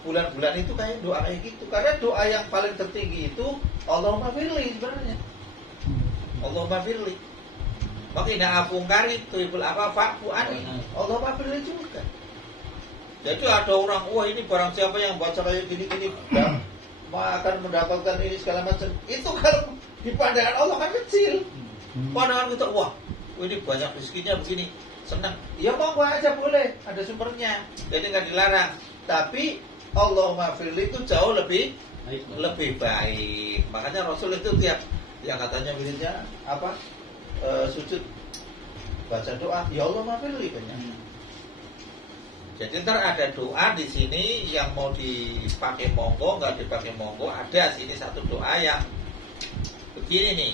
bulan-bulan itu kayak doa kayak gitu. Karena doa yang paling tertinggi itu Allahumma firli sebenarnya. Allahumma firli. Makanya afung karim tuhibul apa fa'fu ani. Allahumma firli juga. Jadi ada orang, wah ini barang siapa yang baca kayak gini-gini akan mendapatkan ini segala macam. Itu kalau di pandangan Allah kan kecil. Pandangan kita, wah ini banyak rezekinya begini, senang. Ya monggo aja boleh, ada sumbernya. Jadi nggak dilarang. Tapi Allahumma firli itu jauh lebih baik. Makanya Rasul itu tiap yang katanya wiridnya apa sujud baca doa, ya Allahumma firli banyak. Jadi ntar ada doa di sini yang mau dipakai monggo, nggak dipakai monggo. Ada sini satu doa yang begini nih.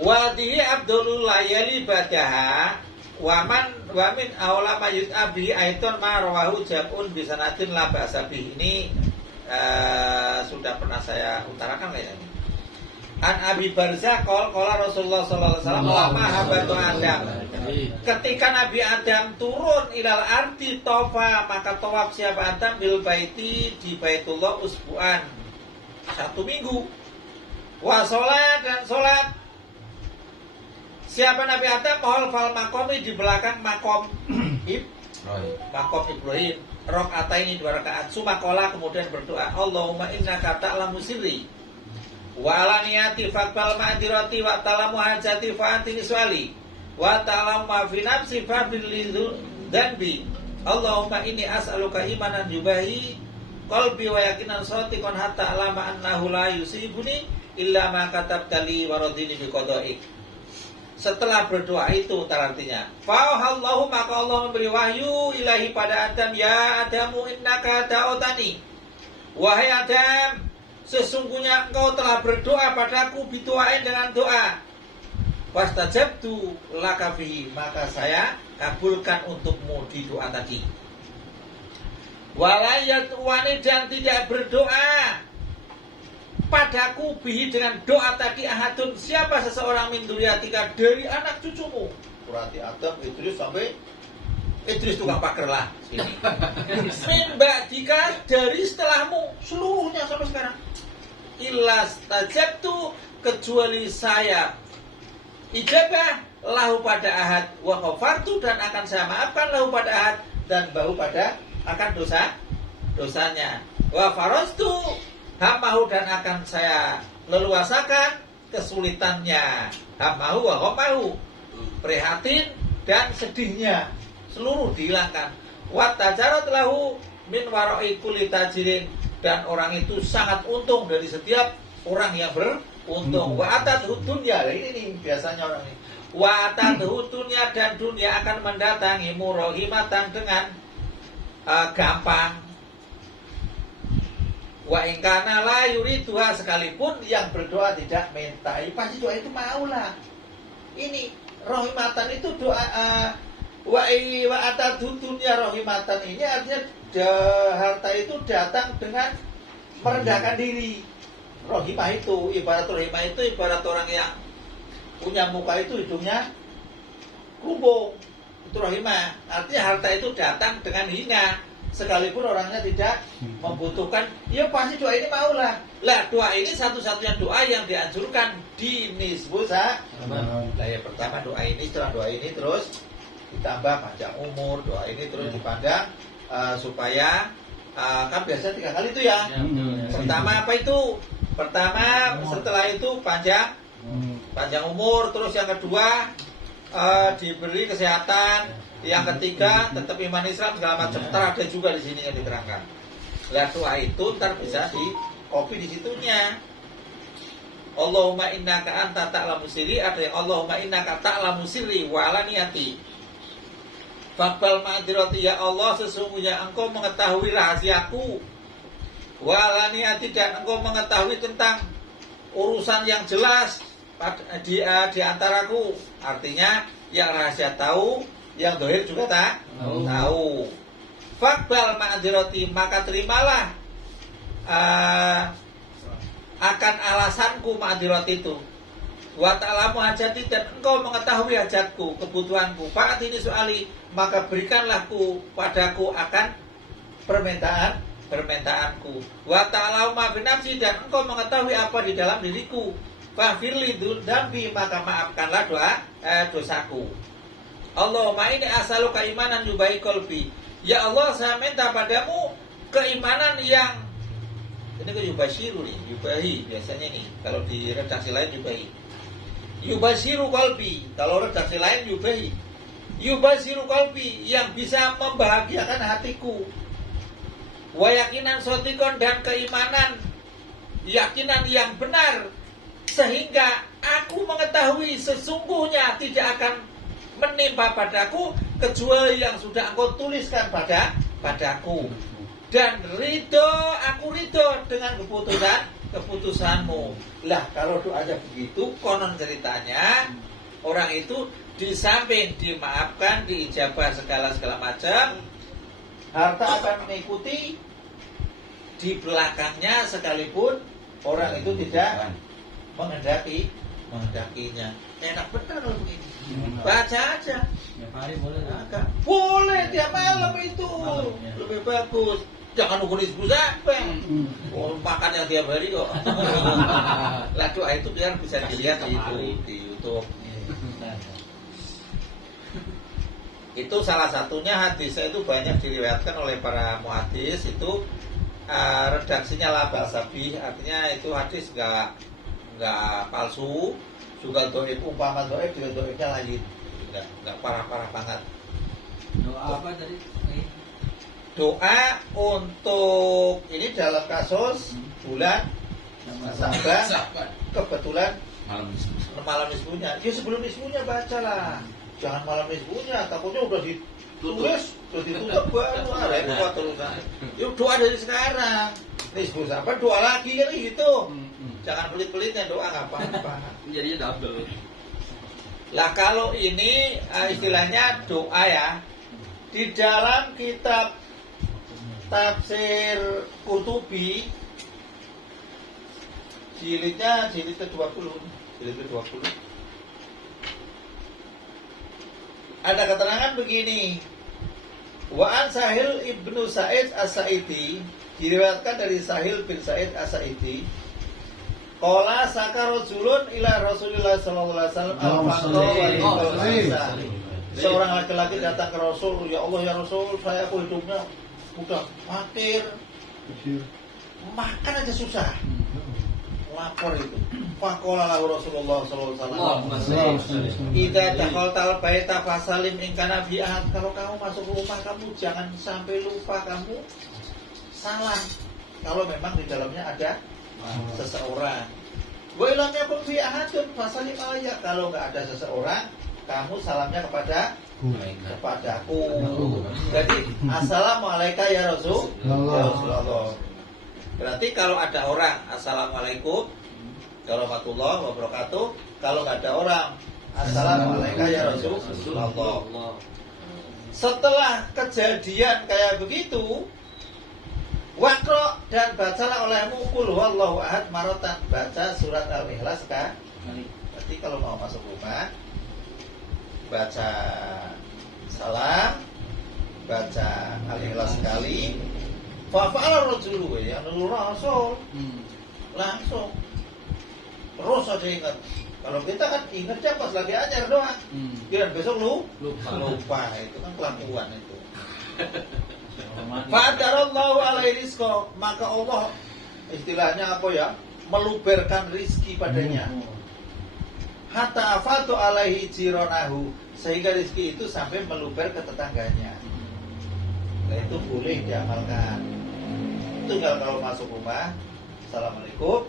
Wadihi Abdul layali badaha wamin awla mayut abi aiton ma rawahu jabun bisanatin la ba'sabi. Ini sudah pernah saya utarakan kayaknya. An Abi Barzah qala Rasulullah sallallahu alaihi wasallam lama habatu Adam. Ketika Nabi Adam turun ilal ardi tofa, maka tawaf siapa Adam bil baiti di Baitullah usbuan 1 minggu. Wa sholat dan sholat. Siapa Nabi Adam mohol fal makomi di belakang makom makom Ibrahim. Rakaat ini 2 rakaat. Sumakola kemudian berdoa, Allahumma innaka ta'lamu sirri wa alaniyati faqbal ma'dirati wa ta'lamu hajati fa'antini suali wa ta'lamu ma fi nafsi fa'bil dzanbi. Allahumma inni as'aluka imanan yubahi qalbi wa yaqinan shadiqan hatta alama annahu la yusibuni illa ma katabta li wa radini bi qadaik. Setelah berdoa itu artinya fa'ahallahu, maka Allah memberi wahyu ilahi pada Adam, ya Adamu innaka da'utani, wahai Adam sesungguhnya engkau telah berdoa padaku biduain dengan doa. Fastajabtu laka bihi, maka saya kabulkan untukmu di doa tadi. Walayat wani, dan tidak berdoa padaku bihi dengan doa tadi ahadun, siapa seseorang min dzurriyyatika dari anak cucumu. Berarti Adam Idris sampai Idris tukang pager lah sini. Min ba'dika, dari setelahmu seluruhnya sampai sekarang. Illa stajabtu, kecuali saya ijabah lahu pada ahad wa ghafartu, dan akan saya maafkan lahu pada ahad dan bahu pada akan dosanya. Wa farastu hamahu, dan akan saya leluasakan kesulitannya. Hamahu wa ghammahu, prihatin dan sedihnya seluruh dihilangkan. Wa tajarat lahu min wara'i kulli tajirin, dan orang itu sangat untung dari setiap orang yang beruntung. Wa atadhu dunya, ini nih biasanya orang ini. Wa atadhu dunya, dan dunia akan mendatangi murahimatan dengan gampang. Wa ingkana la yuriduha, sekalipun yang berdoa tidak minta, pasti doa itu maulah. Ini rohimatan itu doa wa atadhu dunya rohimatan, ini artinya harta itu datang dengan merendahkan diri. Rohimah itu ibarat orang yang punya muka itu hidungnya kumbung, itu rohimah. Artinya harta itu datang dengan hina, sekalipun orangnya tidak membutuhkan, ya pasti doa ini maulah. Lah doa ini satu-satunya doa yang dianjurkan di nisbusa. Lah ya pertama doa ini, setelah doa ini terus ditambah panjang umur, doa ini terus dipandang supaya kan biasa 3 kali itu ya. Pertama apa itu? Pertama setelah itu panjang umur, terus yang kedua diberi kesehatan, yang ketiga tetap iman Islam segala macam. Ntar ada juga di sini yang diterangkan. Lihat doa itu ntar bisa di copy di situnya. Allahumma innaka anta ta'lamu sirri, ada yang Allahumma innaka ta'lamu sirri wa alaniyati faqbal ma'dirati, ya Allah sesungguhnya engkau mengetahui rahasiaku, wa alaniyati, dan engkau mengetahui tentang urusan yang jelas di antaraku. Artinya yang rahasia tahu, yang dohir juga tak tahu. Faqbal ma'dirati, maka terimalah akan alasanku ma'adirat itu. Wa ta'lamu hajati, dan engkau mengetahui hajatku, kebutuhanku. Fa'at ini soali, maka berikanlahku padaku akan permintaanku. Wa ta'lamu ma fi nafsi, dan engkau mengetahui apa di dalam diriku. Fa'firli dzambi, maka maafkanlah dosaku. Allahumma ini asalu keimanan yubai kolbi. Ya Allah, saya minta padamu keimanan yang ini ke yubashiru nih, yubahi biasanya nih. Kalau di redaksi lain yubahi. Yubashiru kolbi, kalau redaksi lain yubahi. Yubashiru kolbi, yang bisa membahagiakan hatiku. Wayakinan sotikon, dan keimanan, yakinan yang benar, sehingga aku mengetahui sesungguhnya tidak akan menimpa padaku kecuali yang sudah engkau tuliskan padaku. Dan aku ridho dengan keputusanmu. Lah kalau doanya begitu, konon ceritanya orang itu di samping dimaafkan, diijabah segala macam, harta akan mengikuti di belakangnya sekalipun orang itu tidak menghendakinya. Enak benar kalau begini. Baca aja. Tiap hari boleh Agak. Boleh tiap malam itu. Lebih bagus. Jangan nunggu disebut sampai. Makan yang tiap hari kok. Lah doa itu biar bisa dilihat di YouTube. Itu salah satunya hadisnya itu banyak diriwayatkan oleh para muhadis. Itu redaksinya la basabi, artinya itu hadis enggak palsu, juga doib, umpama doib juga doibnya lanjut, enggak parah-parah banget. Doa apa tadi? Doa untuk ini dalam kasus bulan Saban, kebetulan malam nisfunya. Ya sebelum nisfunya bacalah, jangan malam nisfunya, takutnya udah ditulis, udah ditutup baru repot terusan. Yuk doa dari sekarang. Nisfu Saban doa lagi kan gitu. Jangan pelit-pelitnya doa nggak apa-apa. Jadinya double. Lah kalau ini istilahnya doa ya, di dalam kitab tafsir Qurtubi jilid ke-20 ada keterangan begini. Wa an Sahil ibnu Sa'id as-Sa'idi, diriwayatkan dari Sahil bin Sa'id as-Sa'idi, qala sakarajulun ila Rasulillah sallallahu alaihi wasallam. Seorang laki-laki datang ke Rasul, ya Allah ya Rasul, saya hidupnya udah matir, makan aja susah, lapor itu. Faqala lahu Rasulullah sallallahu alaihi wasallam, idza dakhaltal baita fasalim in kana fi ahad. Kalau kamu masuk rumah, kamu jangan sampai lupa kamu salam kalau memang di dalamnya ada seseorang. Wa illam yakun fi ahadun fasalim alayya. Kalau enggak ada seseorang, kamu salamnya kepadaku. Jadi assalamualaikum ya Rasulullah. Berarti kalau ada orang assalamualaikum warahmatullahi wabarakatuh. Kalau nggak ada orang assalamualaikum ya Rasulullah. Setelah kejadian kayak begitu, waqra, dan bacalah olehmu qul huwallahu ahad maratan, baca surat Al-Ikhlas kan. Berarti kalau mau masuk rumah, baca salam, baca Al-Ikhlas sekali. Fa'ala rajulu, ya nurul Rasul, langsung. Terus aja ingat. Kalau kita kan ingatnya pas lagi ajar doang. Kira besok lupa. Itu kan kelakuan itu. Fa'adarallahu alaihi rizqa, maka Allah istilahnya apa ya? Meluberkan rizki padanya. Hatta afatu alaihi jironahu, sehingga rizki itu sampai meluber ke tetangganya. Nah itu boleh diamalkan. Tinggal kalau masuk rumah, assalamualaikum.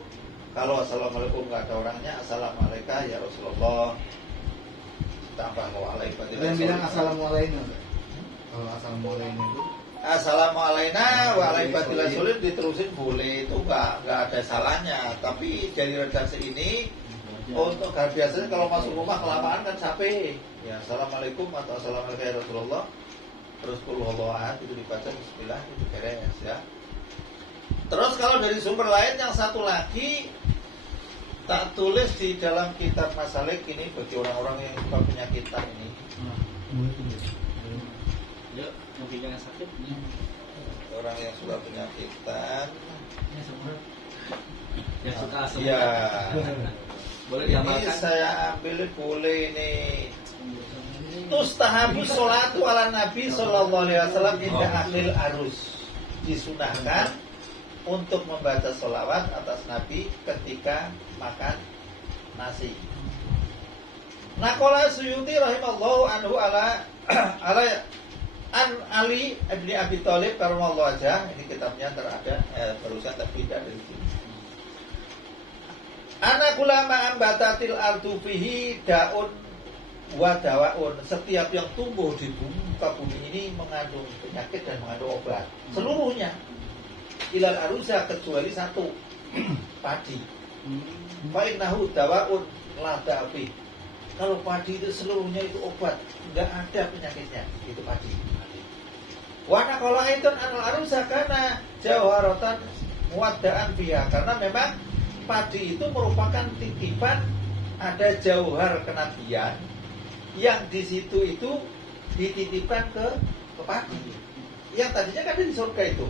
Kalau assalamualaikum nggak ada orangnya, assalamualaikum ya Rasulullah. Tambah waalaikum. Yang bilang assalamualaikum. Kalau assalamualaikum itu Assalamualaikum waalaikumsalam diterusin boleh, itu nggak ada salahnya. Tapi dari redaksi ini untuk biasanya kalau masuk rumah kelamaan kan capek. Ya assalamualaikum atau assalamualaikum ya Rasulullah. Terus qul huwallahu ahad itu dibaca bismillah, itu beres ya. Terus kalau dari sumber lain yang satu lagi Tak tulis di dalam kitab Masalik ini bagi orang-orang yang suka penyakitan ini. Yuk, yang pinggang sakit. Orang yang suka penyakitan. Yang suka asam. Ya. Boleh Ini diamalkan. saya ambil boleh ini. Tustahabu sholatu ala Nabi sallallahu alaihi wasallam inda akhil arus. Disunahkan untuk membaca sholawat atas Nabi ketika makan nasi. Naqala Suyuti rahimallahu anhu ala an Ali bin Abi Thalib karamallahu wajhah. Ini kitabnya terada barusan tapi tidak dari sini. Anak ulama ambatatil ardu fihi daun wa dawaun. Setiap yang tumbuh di muka bumi ini mengandung penyakit dan mengandung obat. Seluruhnya. Ilal arusa kecuali satu, padi. Fa innahu dawaun la da'fi. Kalau padi itu seluruhnya itu obat, enggak ada penyakitnya, itu padi. Wa naqala aidan anal arusa kana jawharatan muwadda'an biha, karena memang padi itu merupakan titipan, ada jauhar kenabian yang di situ itu dititipkan ke padi. Yang tadinya kan di surga itu.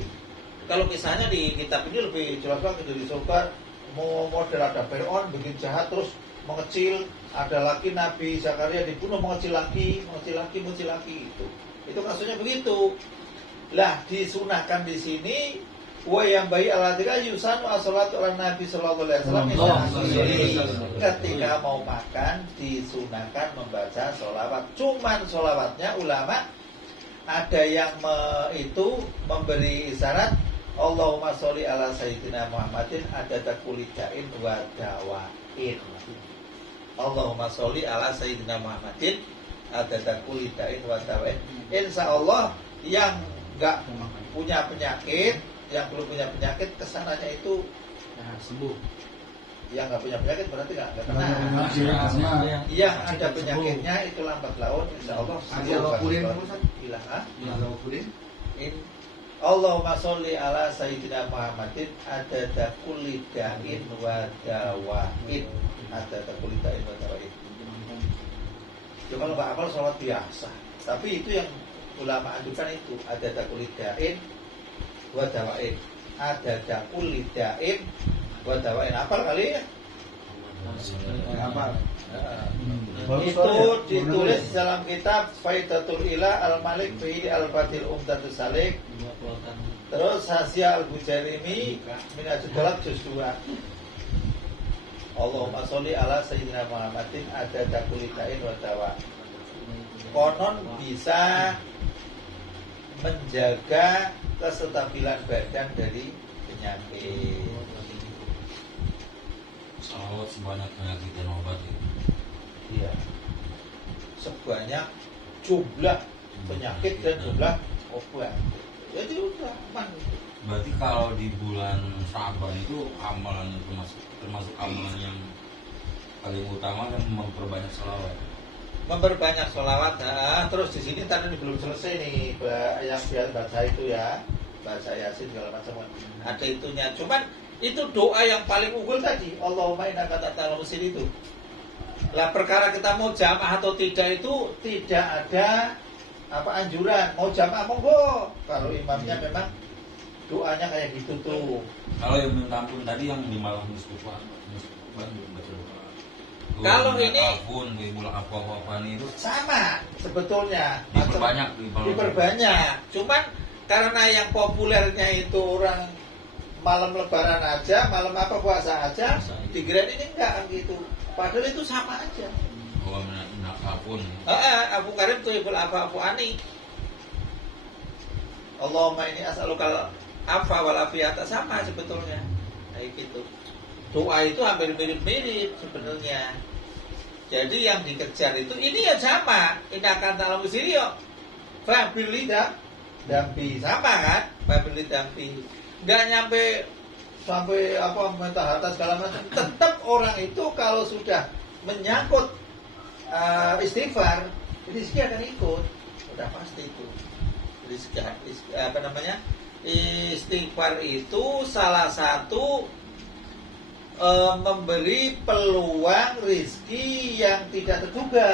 Kalau misalnya di kitab ini lebih jelas lagi di surga model ada Fir'aun bikin jahat terus mengecil, ada lagi Nabi Zakaria dibunuh mengecil lagi itu. Itu kasusnya begitu. Lah disunahkan di sini wa yang bayi alatika yusanu as-salatu ala Nabi sallallahu alaihi wasallam. Ketika mau makan disunahkan membaca sholawat. Cuman sholawatnya ulama ada yang itu memberi isyarat Allahumma sholli ala sayyidina Muhammadin adada kulidain wa dawain. Allahumma sholli ala sayyidina Muhammadin adada kulidain wa dawain. Insyaallah yang enggak punya penyakit, yang belum punya penyakit kesananya itu sembuh. Yang enggak punya penyakit berarti enggak kena. Yang ada penyakitnya itu lambat laun insyaallah hilang. Allahumma sholli ala sayyidina Muhammadin adada kulli da'in wa dawain. Adada kulli da'in wa dawain. Cuma kalau nggak hafal sholat biasa. Tapi itu yang ulama anjurkan itu adada kulli da'in wa dawain. Adada kulli da'in wa dawain. Hafal kali ya? Hafal. Itu ditulis dalam kitab Faidatul Ilah Al-Malik fi Al-Fatil Umdatus Salik. Terus Hasya Al-Bujairimi Minhajul Talab juz 2. Allahumma sholli ala sayyidina Muhammadin adada kulli da'in wa dawa. Konon bisa menjaga kestabilan badan dari penyakit. Salawat sebanyak penyakit dan obat itu. Iya. Sebanyak jumlah penyakit dan jumlah obat. Jadi udah aman. Berarti kalau di bulan Syaban itu amalan termasuk amalan yang paling utama dan memperbanyak salawat. Memperbanyak sholawat. Nah, terus di sini tadi belum selesai nih yang biasa baca itu ya, baca Yasin segala macam. Ada itunya. Cuman itu doa yang paling unggul tadi. Allahumma innaka ta'lamu sirri itu. Lah perkara kita mau jamaah atau tidak itu tidak ada anjuran. Mau jamaah monggo. Kalau imamnya memang doanya kayak gitu tuh. Kalau yang minta ampun tadi yang di malam istighfar, baca doa. Kalau ini itu sama sebetulnya. diperbanyak. Cuman karena yang populernya itu orang malam lebaran aja, malam apa puasa aja, dikira ini enggak gitu. Padahal itu sama aja. Oh, minta ampun. Abu Karim tuh ibul afu ani. Allahumma ini as'alukal afa wal afiyata, sama sebetulnya. Kayak gitu. Doa itu hampir mirip-mirip sebenarnya. Jadi yang dikejar itu ini ya sama. Indakan dalam sini yo. Fabilida dampi sama kan? Fabilida dampi. Enggak nyampe sampai minta harta segala macam. Tetap orang itu kalau sudah menyangkut istighfar, rezeki akan ikut. Udah pasti itu. Istighfar itu salah satu memberi peluang rizki yang tidak terduga.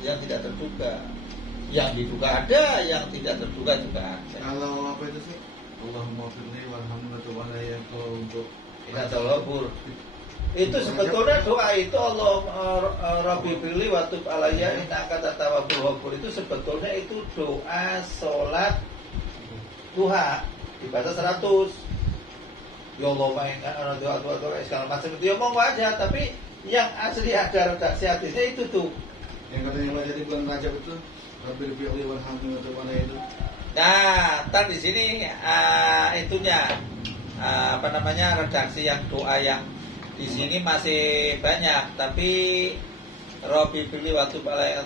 Yang tidak terduga. Yang diduga ada, yang tidak terduga juga ada. Kalau apa itu sih? Allahumma firli warhamni wa la kalau untuk Inna tawabur. Itu sebetulnya doa itu Allah Rabbi firli wa tub alayya innaka tawwabur rahim. Itu sebetulnya itu doa salat duha dibaca 100. Ya Allah mainkan orang doa segala macam itu ya monggo aja, tapi yang asli ada redaksi hadisnya itu tuh. Yang katanya baca di bulan Rajab itu Rabbil fi'li warhamni wa la itu. Nah, tan di sini itunya apa namanya redaksi yang doa yang di sini masih banyak, tapi Rabbi firli wa tub alayya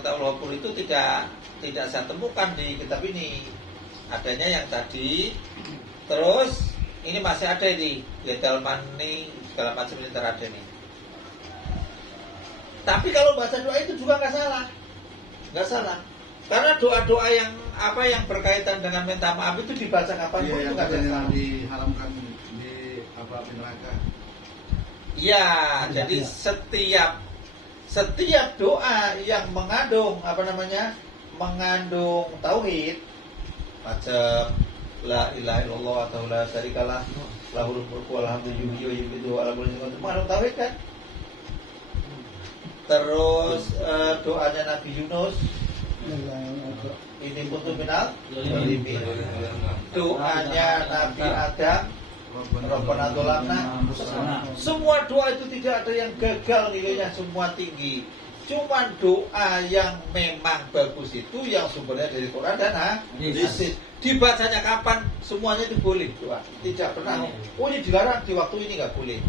itu tidak saya temukan di kitab ini. Adanya yang tadi, terus ini masih ada ini Letal Mani segala macam ini terada nih. Tapi kalau baca doa itu juga nggak salah, karena doa-doa yang yang berkaitan dengan minta maaf itu dibaca kapan pun itu nggak ada salah. Diharamkan di api neraka. Iya, jadi setiap doa yang mengandung mengandung tauhid macam la ilaha illallah atau la syarikalah lahul mulku wal hamdu yuhyi wa yumiitu wa ala kulli syai'in qadir, mengandung tauhid kan. Terus doanya Nabi Yunus ini kuntu minal zalimin. Doanya Nabi Adam Rabbana dzalamna. Semua doa itu tidak ada yang gagal, nilainya semua tinggi. Cuman doa yang memang bagus itu yang sumbernya dari Quran dan hadis. Dibacanya kapan? Semuanya itu boleh doa. Tidak pernah. Oh ini dilarang di waktu ini nggak boleh.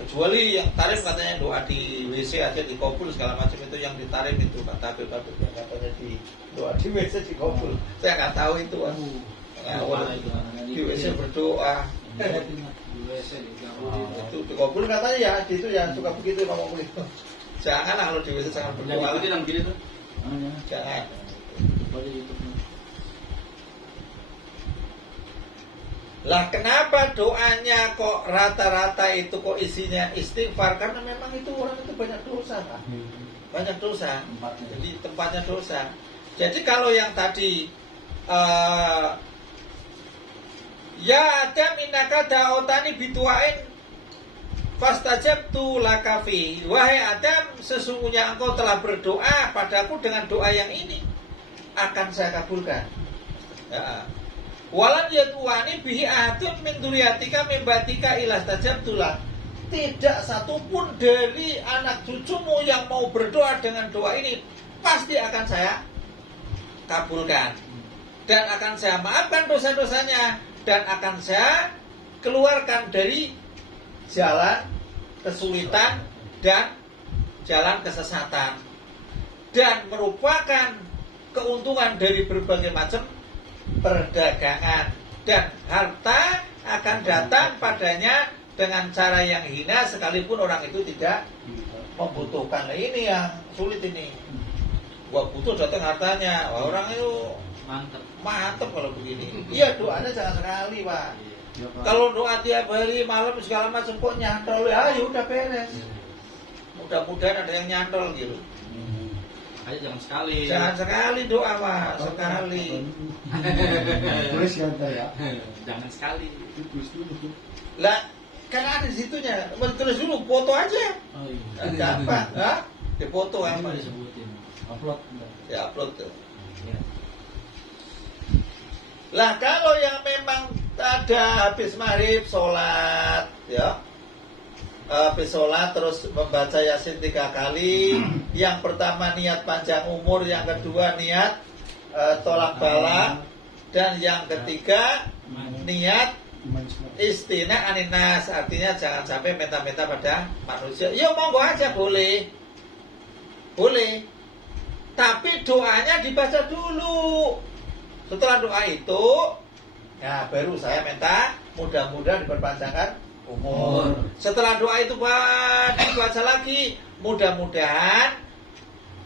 Kecuali yang tarim katanya doa di WC aja dikabul segala macam itu yang ditarim itu kata Habib yang katanya di doa di WC dikabul. Saya nggak tahu itu. Di WC berdoa. Di WC Itu dikabul katanya ya, itu yang suka begitu ngomong begitu. Jangan kalau di WC jangan berdoa. Jadi gini tuh. Jangan. Lah kenapa doanya kok rata-rata itu kok isinya istighfar? Karena memang itu orang itu banyak dosa, Pak. Banyak dosa. Jadi tempatnya dosa. Jadi kalau yang tadi ya Adam innaka da'utani bituain fastajabtu lakafi. Wahai Adam, sesungguhnya engkau telah berdoa padaku dengan doa yang ini, akan saya kabulkan. Ya. Walan yatuwani bihi adun min duriyatika membatika ilah tajabtulah. Tidak satupun dari anak cucumu yang mau berdoa dengan doa ini pasti akan saya kabulkan, dan akan saya maafkan dosa-dosanya, dan akan saya keluarkan dari jalan kesulitan dan jalan kesesatan, dan merupakan keuntungan dari berbagai macam perdagangan, dan harta akan datang padanya dengan cara yang hina sekalipun orang itu tidak membutuhkan. Nah, ini yang sulit ini. Wah, butuh datang hartanya. Wah, orang itu mantep kalau begini. Iya, doanya jangan sekali, Pak. Kalau doa tiap hari malam segala macam kok nyantol, ya udah beres. Mudah-mudahan ada yang nyantol gitu. Aja jangan sekali. Jangan sekali doa, Pak. Sekali. Tulis ya. Jangan sekali. Tulis dulu. Lah, kan ada di situnya. Tulis dulu, foto aja. Oh iya. Gampang, ha? Di foto apa? Disebutin. Upload. Ya upload tuh. Iya. Lah kalau yang memang ada habis maghrib sholat, ya. Habis sholat terus membaca Yasin 3 kali. Yang pertama niat panjang umur, yang kedua niat tolak bala, dan yang ketiga niat istina aninas, artinya jangan sampai minta-minta pada manusia. Ya monggo aja boleh, tapi doanya dibaca dulu. Setelah doa itu, ya baru saya minta mudah-mudahan diperpanjangkan umur. Setelah doa itu dibaca lagi, mudah-mudahan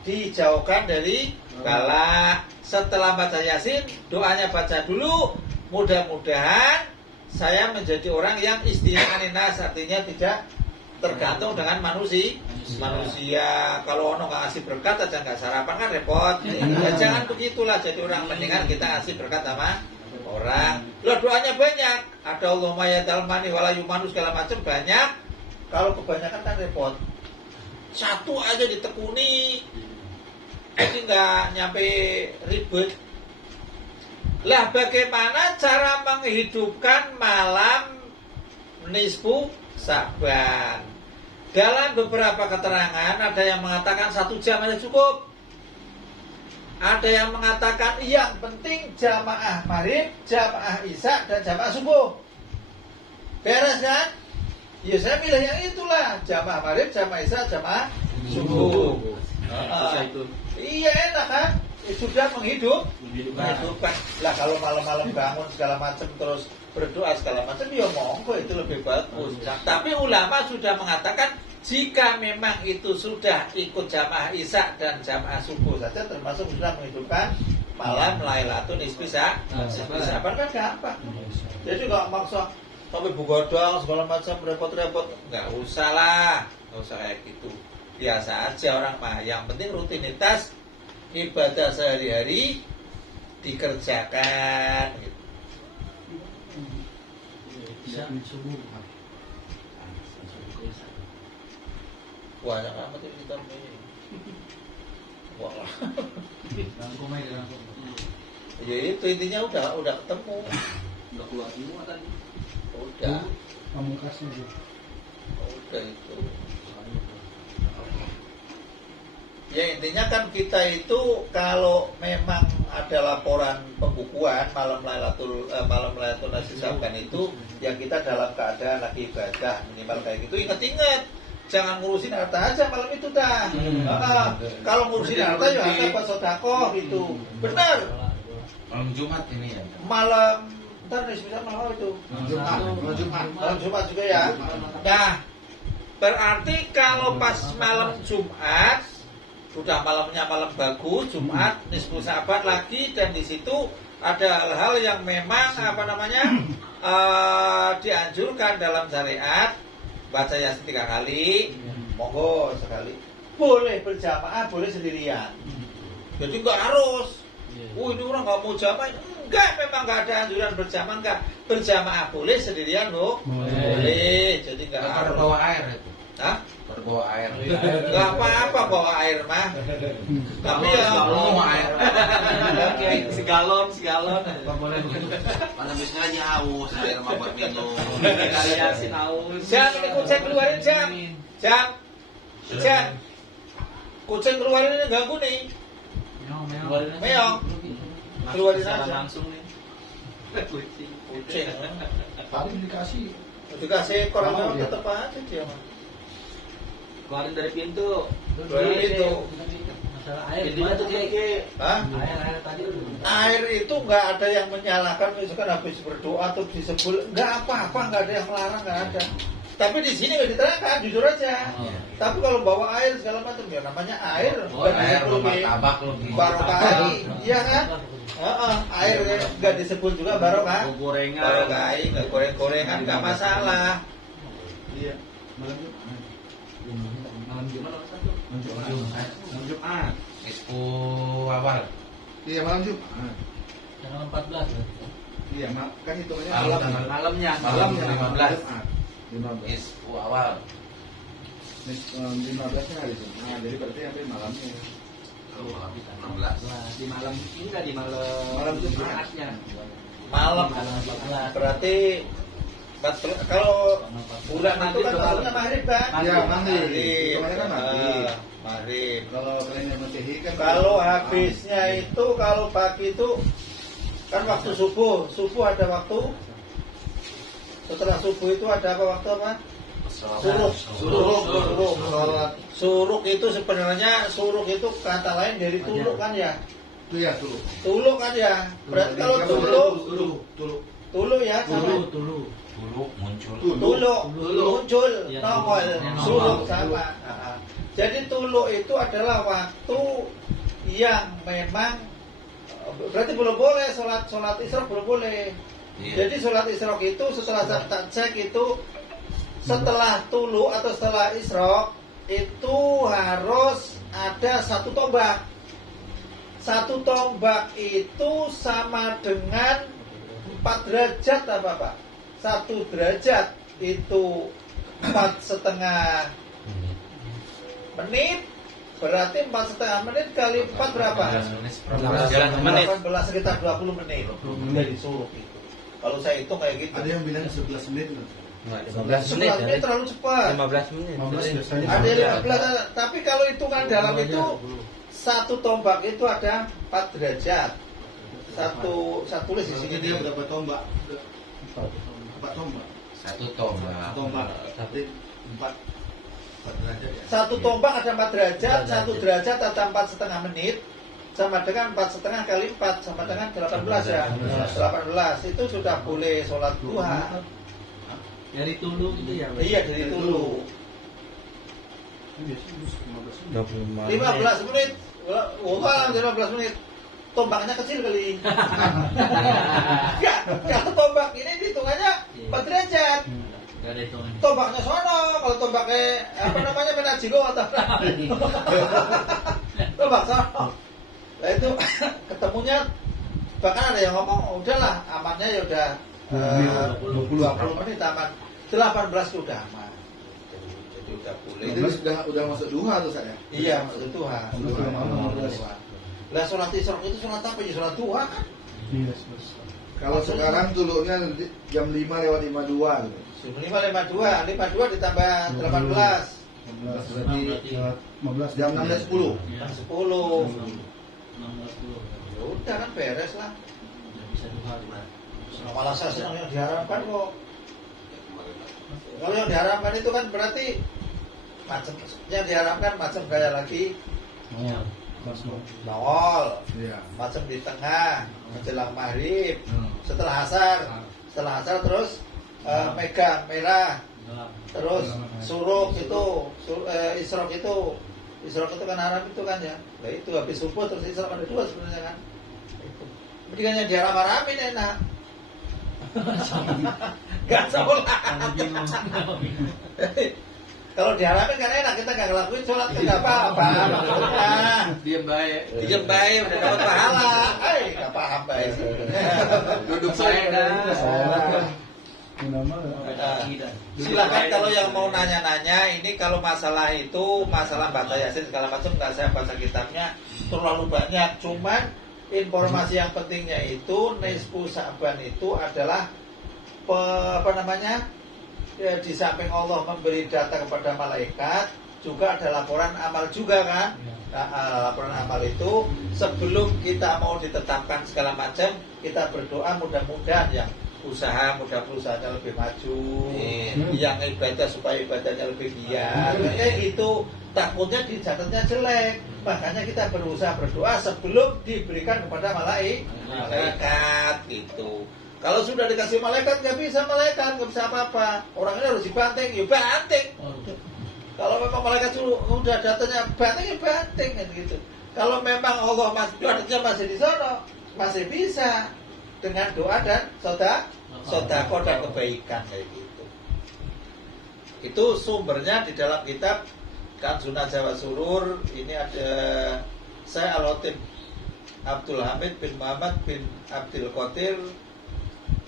dijauhkan dari bala. Setelah baca Yasin, doanya baca dulu, mudah-mudahan saya menjadi orang yang istighnanas, artinya tidak tergantung dengan manusia. Kalau ono nggak ngasih berkat aja nggak sarapan kan repot. Ya, jangan begitulah jadi orang, mendingan kita ngasih berkat sama orang. Loh, doanya banyak. Ada Allahumma ya dalmani wala yumanu segala macam banyak. Kalau kebanyakan kan repot. Satu aja ditekuni, jadi nggak nyampe ribet. Lah bagaimana cara menghidupkan malam nisfu Sa'ban? Dalam beberapa keterangan ada yang mengatakan 1 jam aja cukup. Ada yang mengatakan yang penting jamaah maghrib, jamaah isya dan jamaah subuh. Beres kan? Ya saya pilih yang itulah, jamaah maghrib, jamaah isya, jamaah subuh. Iya enak kan? Sudah menghidupkan. Lah kalau malam-malam bangun segala macam terus berdoa segala macam, ya monggo itu lebih bagus. Tapi ulama sudah mengatakan jika memang itu sudah ikut jamaah isya dan jamaah subuh saja termasuk sudah menghidupkan malam Lailatul Nisfi Sa'ban kan gampang. Jadi nggak maksa sampai begadang segala macam repot-repot, nggak usah lah, nggak usah kayak gitu. Biasa aja orang mah. Yang penting rutinitas ibadah sehari-hari dikerjakan. Gitu. Banyak amat ini kita ini. Wah. Ya itu intinya udah ketemu. Udah keluar semua tadi. Udah. Pamungkasnya gitu. Udah itu. Ya intinya kan kita itu kalau memang ada laporan pembukuan malam Lailatul Nisfi Sa'ban itu ya kita dalam keadaan lagi ibadah minimal kayak gitu, ingat-ingat jangan ngurusin harta aja malam itu dah. Kalau ngurusin harta ya harta buat sedekah gitu. Benar. Malam Jumat ini ya. Malam ntar nih bisa malam itu. Malam Jumat juga ya. Nah, berarti kalau pas malam Jumat sudah malamnya malam bagus, Jumat nisfu Sa'ban lagi, dan di situ ada hal-hal yang memang dianjurkan dalam syariat. Baca Yasin 3 kali, monggo sekali. Boleh berjamaah, boleh sendirian. Jadi nggak harus. Ini orang nggak mau jamaah. Enggak, memang nggak ada anjuran berjamaah, enggak. Berjamaah boleh, sendirian loh. Boleh. Jadi nggak harus. Bawa air itu. Hah? Bawa air. Nggak apa-apa bawa air mah. Tapi ya bawa air. Segalon. Boleh begitu. Mana biasanya lagi haus, air mah buat minum. Kali Yasin aus. Jam ini kucing keluarin jam. Kucing keluarin ini ganggu nih. Meong. Keluarin aja. Langsung nih. Kucing. Tadi Dikasih koran tetap aja dia mah. Keluarin dari pintu. Keluarin itu. Masalah air gimana tuh kayak? Hah? Air tadi. Air itu nggak ada yang menyalahkan, misalkan habis berdoa atau disebul, nggak apa-apa, nggak ada yang melarang, nggak ada. Tapi di sini nggak diterangkan, jujur aja. Tapi kalau bawa air segala macam ya namanya air. Air martabak lebih. Barokah, iya kan? Air nggak disebut juga barokah. Gorengan. Barokah, nggak goreng-gorengan, nggak masalah. Iya. Malam Jumat. Nisfu awal. Iya malam Jumat. Tanggal 14 ya. Iya, kan hitungannya Malamnya. Malamnya 15. Jumat. 15. Nisfu awal. 15-nya hari Jumat. Jadi berarti sampai malamnya. 16. Di malam enggak di malam Jumatnya. Malam. Berarti kalau bulan itu kan malamnya maghrib kan? Iya, maghrib. Hitungannya kan maghrib. Maghrib. Kalau kalian yang Masehi kan Kalau habisnya itu, kalau pagi itu kan waktu subuh. Subuh ada waktu. Setelah subuh itu ada apa waktu apa? Suruk itu sebenarnya suruk itu kata lain dari tuluk kan ya? itu ya tuluk. Tuluk kan ya? Berarti kalau tuluk ya sama. Dulu muncul. Tuluk muncul, Ya, nongol, tuluk. suruk sama. Jadi tuluk itu adalah waktu yang memang berarti belum boleh sholat isra belum boleh. Iya. Jadi sholat isyraq itu setelah saya tak cek itu setelah tulu atau setelah isyraq itu harus ada 1 tombak. 1 tombak itu sama dengan 4 derajat apa Pak? 1 derajat itu 4,5 menit. Berarti 4,5 menit kali 4 berapa? 18 menit. 18 sekitar 20 menit. Dari suruh itu. Kalau saya hitung kayak gitu. Ada yang bilang 11 menit. 11 menit terlalu cepat. 15 menit. 15 biasanya. Ada 15, tapi kalau hitungan dalam itu 1 tombak itu ada 4 derajat. Saya tulis di sini. Jadi dia berapa tombak? 4 tombak. 1 tombak. Tombak. Tapi 4 derajat ya. 1 tombak ada 4 derajat, 1 derajat ada 4,5 menit. Sama dengan 4,5 kali 4 sama dengan 18 ya. 18 itu sudah boleh sholat duha. Dari tulu itu ya. Iya dari dulu. 25 15 menit. Wah, 15 menit. Tombaknya kecil kali. Enggak, kalau tombak ini hitungannya 4 derajat. Enggak ada hitungannya. Tombaknya sono, kalau tombaknya apa namanya menajigo atau tombak sono. Nah itu ketemunya bahkan ada yang ngomong udahlah amannya ya udah 20 menit aman. 18 itu udah aman. Jadi udah boleh. Itu udah masuk duha tuh saya. Iya, maksud Tuhan. Lah sholat isyraq itu sholat apa ya? Sholat duha kan? Kalau sekarang dulunya jam 5 lewat 52 gitu. 5,52 ditambah 18 Berarti 15 jam 16.10. Ya. 10. 16 Ya udah kan beres lah. Enggak bisa duha gimana? Malah saya senang yang diharamkan kok. Kalau yang diharamkan itu kan berarti macam yang diharamkan macam kayak lagi nongol, Iya. macam di tengah menjelang maghrib, setelah asar terus megang merah, terus suruk itu isyraq itu kan haram itu kan ya. Nah itu habis subuh terus isyraq ada 2 sebenarnya kan. Itu. Mendingan yang diharam-haramin enak. Gak sholat. Kalau diharamin kan enak, kita gak ngelakuin sholat kan gak apa-apa. Diam baik. Diam baik udah dapat pahala. Gak paham baik. Duduk saya dah. Silakan kalau yang mau nanya-nanya, ini kalau masalah itu, masalah baca yasin segala macam nggak saya baca kitabnya terlalu banyak. Cuman informasi yang pentingnya itu nisfu Sya'ban itu adalah ya, di samping Allah memberi data kepada malaikat, juga ada laporan amal juga kan. Nah, laporan amal itu sebelum kita mau ditetapkan segala macam, kita berdoa mudah-mudahan yang usaha usahanya lebih maju, yang ibadah supaya ibadahnya lebih giat. Kayak gitu, takutnya dicatatnya jelek. Makanya kita berusaha berdoa sebelum diberikan kepada malaikat gitu. Kalau sudah dikasih malaikat nggak bisa apa-apa. Orangnya harus dibanting, ya banting. Kalau memang malaikat sudah datanya banting, ya banting gitu. Kalau memang Allah masih di sana, masih bisa dengan doa dan sedekah dan kebaikan kayak gitu. Itu sumbernya di dalam kitab Kanzun Najwa Surur. Ini ada saya Al-Khatib Abdul Hamid bin Muhammad bin Abdul Qadir,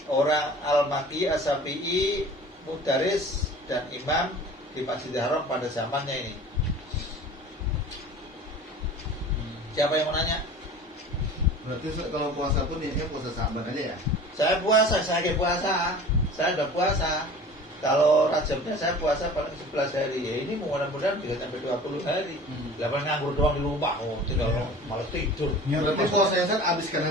orang Al-Maki As-Syafi'i, mudaris dan imam di Masjidil Haram pada zamannya ini. Siapa yang mau nanya? Berarti kalau puasa pun niatnya puasa Sya'ban aja ya? Saya puasa, saya udah puasa. Kalau Rajabnya saya puasa paling 11 hari. Ya ini mudah-mudahan bisa sampai 20 hari. Lah nganggur doang di rumah, tinggal malah tidur. Berarti puasa yang abiskan